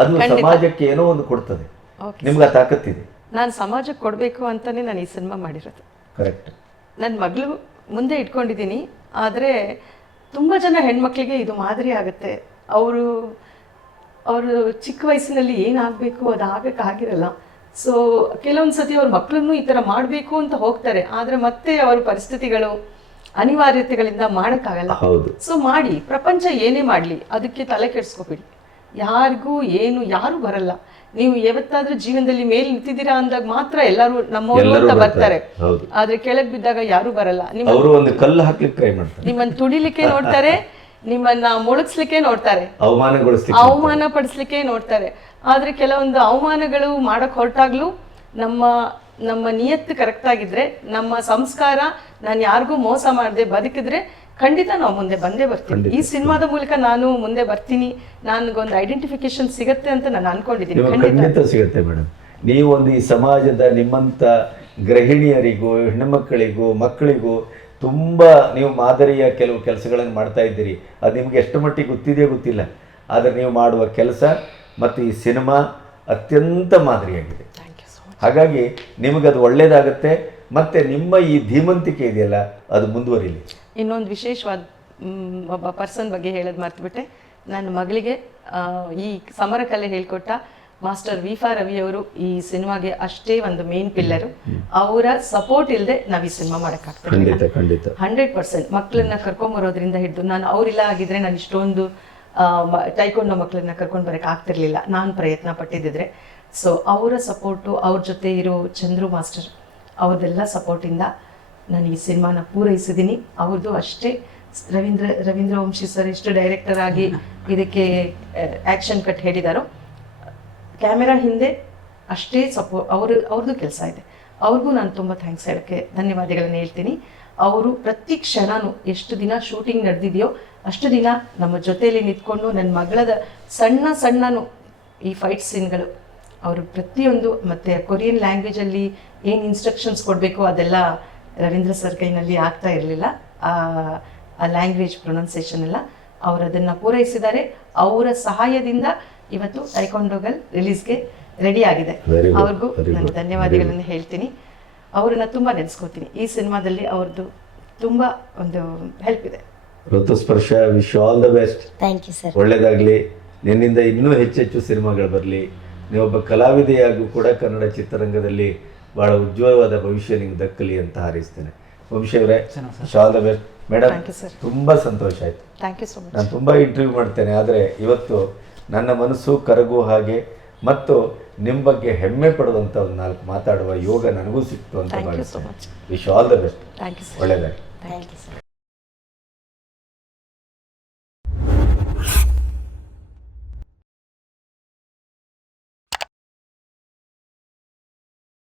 ಅದು ಸಮಾಜಕ್ಕೆ ಏನೋ ಒಂದು ಕೊಡ್ತದೆ. ನಿಮ್ಗೆ ಆ ತಾಕತ್ತಿದೆ. ನಾನು ಸಮಾಜಕ್ಕೆ ಕೊಡಬೇಕು ಅಂತಾನೆ ನಾನು ಈ ಸಿನಿಮಾ ಮಾಡಿರೋದು. ಕರೆಕ್ಟ್. ನನ್ನ ಮಗಳು ಮುಂದೆ ಇಟ್ಕೊಂಡಿದ್ದೀನಿ. ಆದರೆ ತುಂಬ ಜನ ಹೆಣ್ಮಕ್ಳಿಗೆ ಇದು ಮಾದರಿ ಆಗುತ್ತೆ. ಅವರು ಚಿಕ್ಕ ವಯಸ್ಸಿನಲ್ಲಿ ಏನಾಗಬೇಕು ಅದು ಆಗಕ್ಕಾಗಿರಲ್ಲ. ಸೊ ಕೆಲವೊಂದು ಸತಿ ಅವ್ರ ಮಕ್ಕಳನ್ನು ಈ ಥರ ಮಾಡಬೇಕು ಅಂತ ಹೋಗ್ತಾರೆ, ಆದರೆ ಮತ್ತೆ ಅವ್ರ ಪರಿಸ್ಥಿತಿಗಳು, ಅನಿವಾರ್ಯತೆಗಳಿಂದ ಮಾಡೋಕ್ಕಾಗಲ್ಲ. ಸೊ ಮಾಡಿ, ಪ್ರಪಂಚ ಏನೇ ಮಾಡಲಿ ಅದಕ್ಕೆ ತಲೆ ಕೆಡಿಸ್ಕೋಬೇಡಿ. ಯಾರಿಗೂ ಏನು ಯಾರು ಬರಲ್ಲ. ನೀವು ಯಾವತ್ತಾದ್ರೂ ಜೀವನದಲ್ಲಿ ಮೇಲೆ ನಿಂತಿದ್ದೀರಾ ಅಂದಾಗ ಮಾತ್ರ ಎಲ್ಲರೂ ನಮ್ಮವರು ಅಂತ ಬರ್ತಾರೆ. ಆದ್ರೆ ಕೆಳಗೆ ಬಿದ್ದಾಗ ಯಾರು ಬರಲ್ಲ. ನಿಮ್ಮನ್ನ ತುಳಿಲಿಕ್ಕೆ ನೋಡ್ತಾರೆ, ನಿಮ್ಮನ್ನ ಮುಳುಗಿಸ್ಲಿಕ್ಕೆ ನೋಡ್ತಾರೆ, ಅವಮಾನ ಪಡಿಸ್ಲಿಕ್ಕೆ ನೋಡ್ತಾರೆ. ಆದ್ರೆ ಕೆಲವೊಂದು ಅವಮಾನಗಳು ಮಾಡಕ್ ಹೊರಟಾಗ್ಲೂ ನಮ್ಮ ನಿಯತ್ತು ಕರೆಕ್ಟ್ ಆಗಿದ್ರೆ, ನಮ್ಮ ಸಂಸ್ಕಾರ, ನಾನು ಯಾರಿಗೂ ಮೋಸ ಮಾಡದೆ ಬದುಕಿದ್ರೆ ಖಂಡಿತ ನಾವು ಮುಂದೆ ಬಂದೇ ಬರ್ತೀವಿ. ಈ ಸಿನಿಮಾದ ಮೂಲಕ ನಾನು ಮುಂದೆ ಬರ್ತೀನಿ, ನನಗೊಂದು ಐಡೆಂಟಿಫಿಕೇಶನ್ ಸಿಗುತ್ತೆ ಅಂತ ನಾನು ಅನ್ಕೊಂಡಿದ್ದೀನಿ. ಖಂಡಿತ ಸಿಗುತ್ತೆ ಮೇಡಮ್. ನೀವು ಒಂದು ಈ ಸಮಾಜದ ನಿಮ್ಮಂತ ಗೃಹಿಣಿಯರಿಗೂ, ಹೆಣ್ಣುಮಕ್ಕಳಿಗೂ, ಮಕ್ಕಳಿಗೂ ತುಂಬಾ ನೀವು ಮಾದರಿಯ ಕೆಲವು ಕೆಲಸಗಳನ್ನು ಮಾಡ್ತಾ ಇದ್ದೀರಿ. ಅದು ನಿಮ್ಗೆ ಎಷ್ಟು ಮಟ್ಟಿಗೆ ಗೊತ್ತಿದೆಯೋ ಗೊತ್ತಿಲ್ಲ, ಆದರೆ ನೀವು ಮಾಡುವ ಕೆಲಸ ಮತ್ತು ಈ ಸಿನಿಮಾ ಅತ್ಯಂತ ಮಾದರಿಯಾಗಿದೆ. ಹಾಗಾಗಿ ನಿಮಗದು ಒಳ್ಳೇದಾಗುತ್ತೆ. ಮತ್ತೆ ನಿಮ್ಮ ಈ ಧೀಮಂತಿಕೆ ಇದೆಯಲ್ಲ, ಅದು ಮುಂದುವರಿಲಿ. ಇನ್ನೊಂದು ವಿಶೇಷವಾದ ಒಬ್ಬ ಪರ್ಸನ್ ಬಗ್ಗೆ ಹೇಳೋದು ಮರ್ತುಬಿಟ್ಟೆ. ನನ್ನ ಮಗಳಿಗೆ ಈ ಸಮರ ಕಲೆ ಹೇಳ್ಕೊಟ್ಟ ಮಾಸ್ಟರ್ ವಿಫಾ ರವಿಯವರು ಈ ಸಿನಿಮಾಗೆ ಅಷ್ಟೇ ಒಂದು ಮೇನ್ ಪಿಲ್ಲರು. ಅವರ ಸಪೋರ್ಟ್ ಇಲ್ಲದೆ ನಾವು ಈ ಸಿನಿಮಾ ಮಾಡೋಕ್ಕಾಗ್ತದೆ. 100% ಮಕ್ಕಳನ್ನ ಕರ್ಕೊಂಬರೋದ್ರಿಂದ ಹಿಡಿದು, ನಾನು ಅವರಿಲ್ಲ ಆಗಿದ್ರೆ ನಾನು ಇಷ್ಟೊಂದು ಟೈಕೊಂಡೋ ಮಕ್ಕಳನ್ನ ಕರ್ಕೊಂಡು ಬರೋಕ್ಕೆ ಆಗ್ತಿರ್ಲಿಲ್ಲ, ನಾನು ಪ್ರಯತ್ನ ಪಟ್ಟಿದ್ದಿದ್ರೆ. ಸೊ ಅವರ ಸಪೋರ್ಟು, ಅವ್ರ ಜೊತೆ ಇರೋ ಚಂದ್ರು ಮಾಸ್ಟರ್ ಅವ್ರದ್ದೆಲ್ಲ ಸಪೋರ್ಟಿಂದ ನಾನು ಈ ಸಿನಿಮಾನ ಪೂರೈಸಿದ್ದೀನಿ. ಅವ್ರದ್ದು ಅಷ್ಟೇ. ರವೀಂದ್ರ ವಂಶಿ ಸರ್ ಎಷ್ಟು ಡೈರೆಕ್ಟರ್ ಆಗಿ ಇದಕ್ಕೆ ಆ್ಯಕ್ಷನ್ ಕಟ್ ಹೇಳಿದಾರೋ, ಕ್ಯಾಮೆರಾ ಹಿಂದೆ ಅಷ್ಟೇ ಅವ್ರದ್ದು ಕೆಲಸ ಇದೆ. ಅವ್ರಿಗೂ ನಾನು ತುಂಬ ಥ್ಯಾಂಕ್ಸ್ ಹೇಳೋಕ್ಕೆ ಧನ್ಯವಾದಗಳನ್ನು ಹೇಳ್ತೀನಿ. ಅವರು ಪ್ರತಿ ಕ್ಷಣನೂ ಎಷ್ಟು ದಿನ ಶೂಟಿಂಗ್ ನಡೆದಿದೆಯೋ ಅಷ್ಟು ದಿನ ನಮ್ಮ ಜೊತೆಯಲ್ಲಿ ನಿಂತ್ಕೊಂಡು ನನ್ನ ಮಗಳದ ಸಣ್ಣನೂ ಈ ಫೈಟ್ ಸೀನ್ಗಳು ಅವರು ಪ್ರತಿಯೊಂದು, ಮತ್ತು ಕೊರಿಯನ್ ಲ್ಯಾಂಗ್ವೇಜಲ್ಲಿ ಏನು ಇನ್ಸ್ಟ್ರಕ್ಷನ್ಸ್ ಕೊಡಬೇಕು ಅದೆಲ್ಲ ರವೀಂದ್ರ ಸರ್ ಕೈನಲ್ಲಿ ಆಗ್ತಾ ಇರಲಿಲ್ಲ. ಆ ಲ್ಯಾಂಗ್ವೇಜ್ ಪ್ರೊನೌನ್ಸಿಯೇಷನ್ ಎಲ್ಲ ಅವರು ಅದನ್ನು ಪೂರೈಸಿದ್ದಾರೆ. ಅವರ ಸಹಾಯದಿಂದ ಇವತ್ತು ಟೈಕೊಂಡೋ ಗರ್ಲ್ ರಿಲೀಸ್ಗೆ ರೆಡಿ ಆಗಿದೆ. ಅವ್ರಿಗೂ ನಾನು ಧನ್ಯವಾದಗಳನ್ನು ಹೇಳ್ತೀನಿ. ಅವರನ್ನ ತುಂಬ ನೆನೆಸ್ಕೋತೀನಿ. ಈ ಸಿನಿಮಾದಲ್ಲಿ ಅವ್ರದ್ದು ತುಂಬ ಒಂದು ಹೆಲ್ಪ್ ಇದೆ. Rutusparsha, wish all the best. Thank you sir. ಒಳ್ಳೆಯದಾಗಲಿ. ನಿನ್ನಿಂದ ಇನ್ನೂ ಹೆಚ್ಚೆಚ್ಚು ಸಿನಿಮಾಗಳು ಬರಲಿ. ನೀವೊಬ್ಬ ಕಲಾವಿದೆಯಾಗೂ ಕೂಡ ಕನ್ನಡ ಚಿತ್ರರಂಗದಲ್ಲಿ ಬಹಳ ಉಜ್ವಲವಾದ ಭವಿಷ್ಯ ನಿಮ್ಗೆ ದಕ್ಕಲಿ ಅಂತ ಹಾರೈಸ್ತೇನೆ. ವಂಶಿ ಅವರೇ, wish all the best. Madam, ತುಂಬ ಸಂತೋಷ ಆಯಿತು. Thank you so much. ನಾನು ತುಂಬ ಇಂಟರ್ವ್ಯೂ ಮಾಡ್ತೇನೆ, ಆದರೆ ಇವತ್ತು ನನ್ನ ಮನಸ್ಸು ಕರಗುವ ಹಾಗೆ ಮತ್ತು ನಿಮ್ಮ ಬಗ್ಗೆ ಹೆಮ್ಮೆ ಪಡುವಂಥ ಒಂದು 4 ಮಾತಾಡುವ ಯೋಗ ನನಗೂ ಸಿಕ್ತು ಅಂತ ಭಾವಿಸ್ತೇನೆ. Wish all the best. Thank you. ಒಳ್ಳೆಯದಾಗಿ. Thank you sir.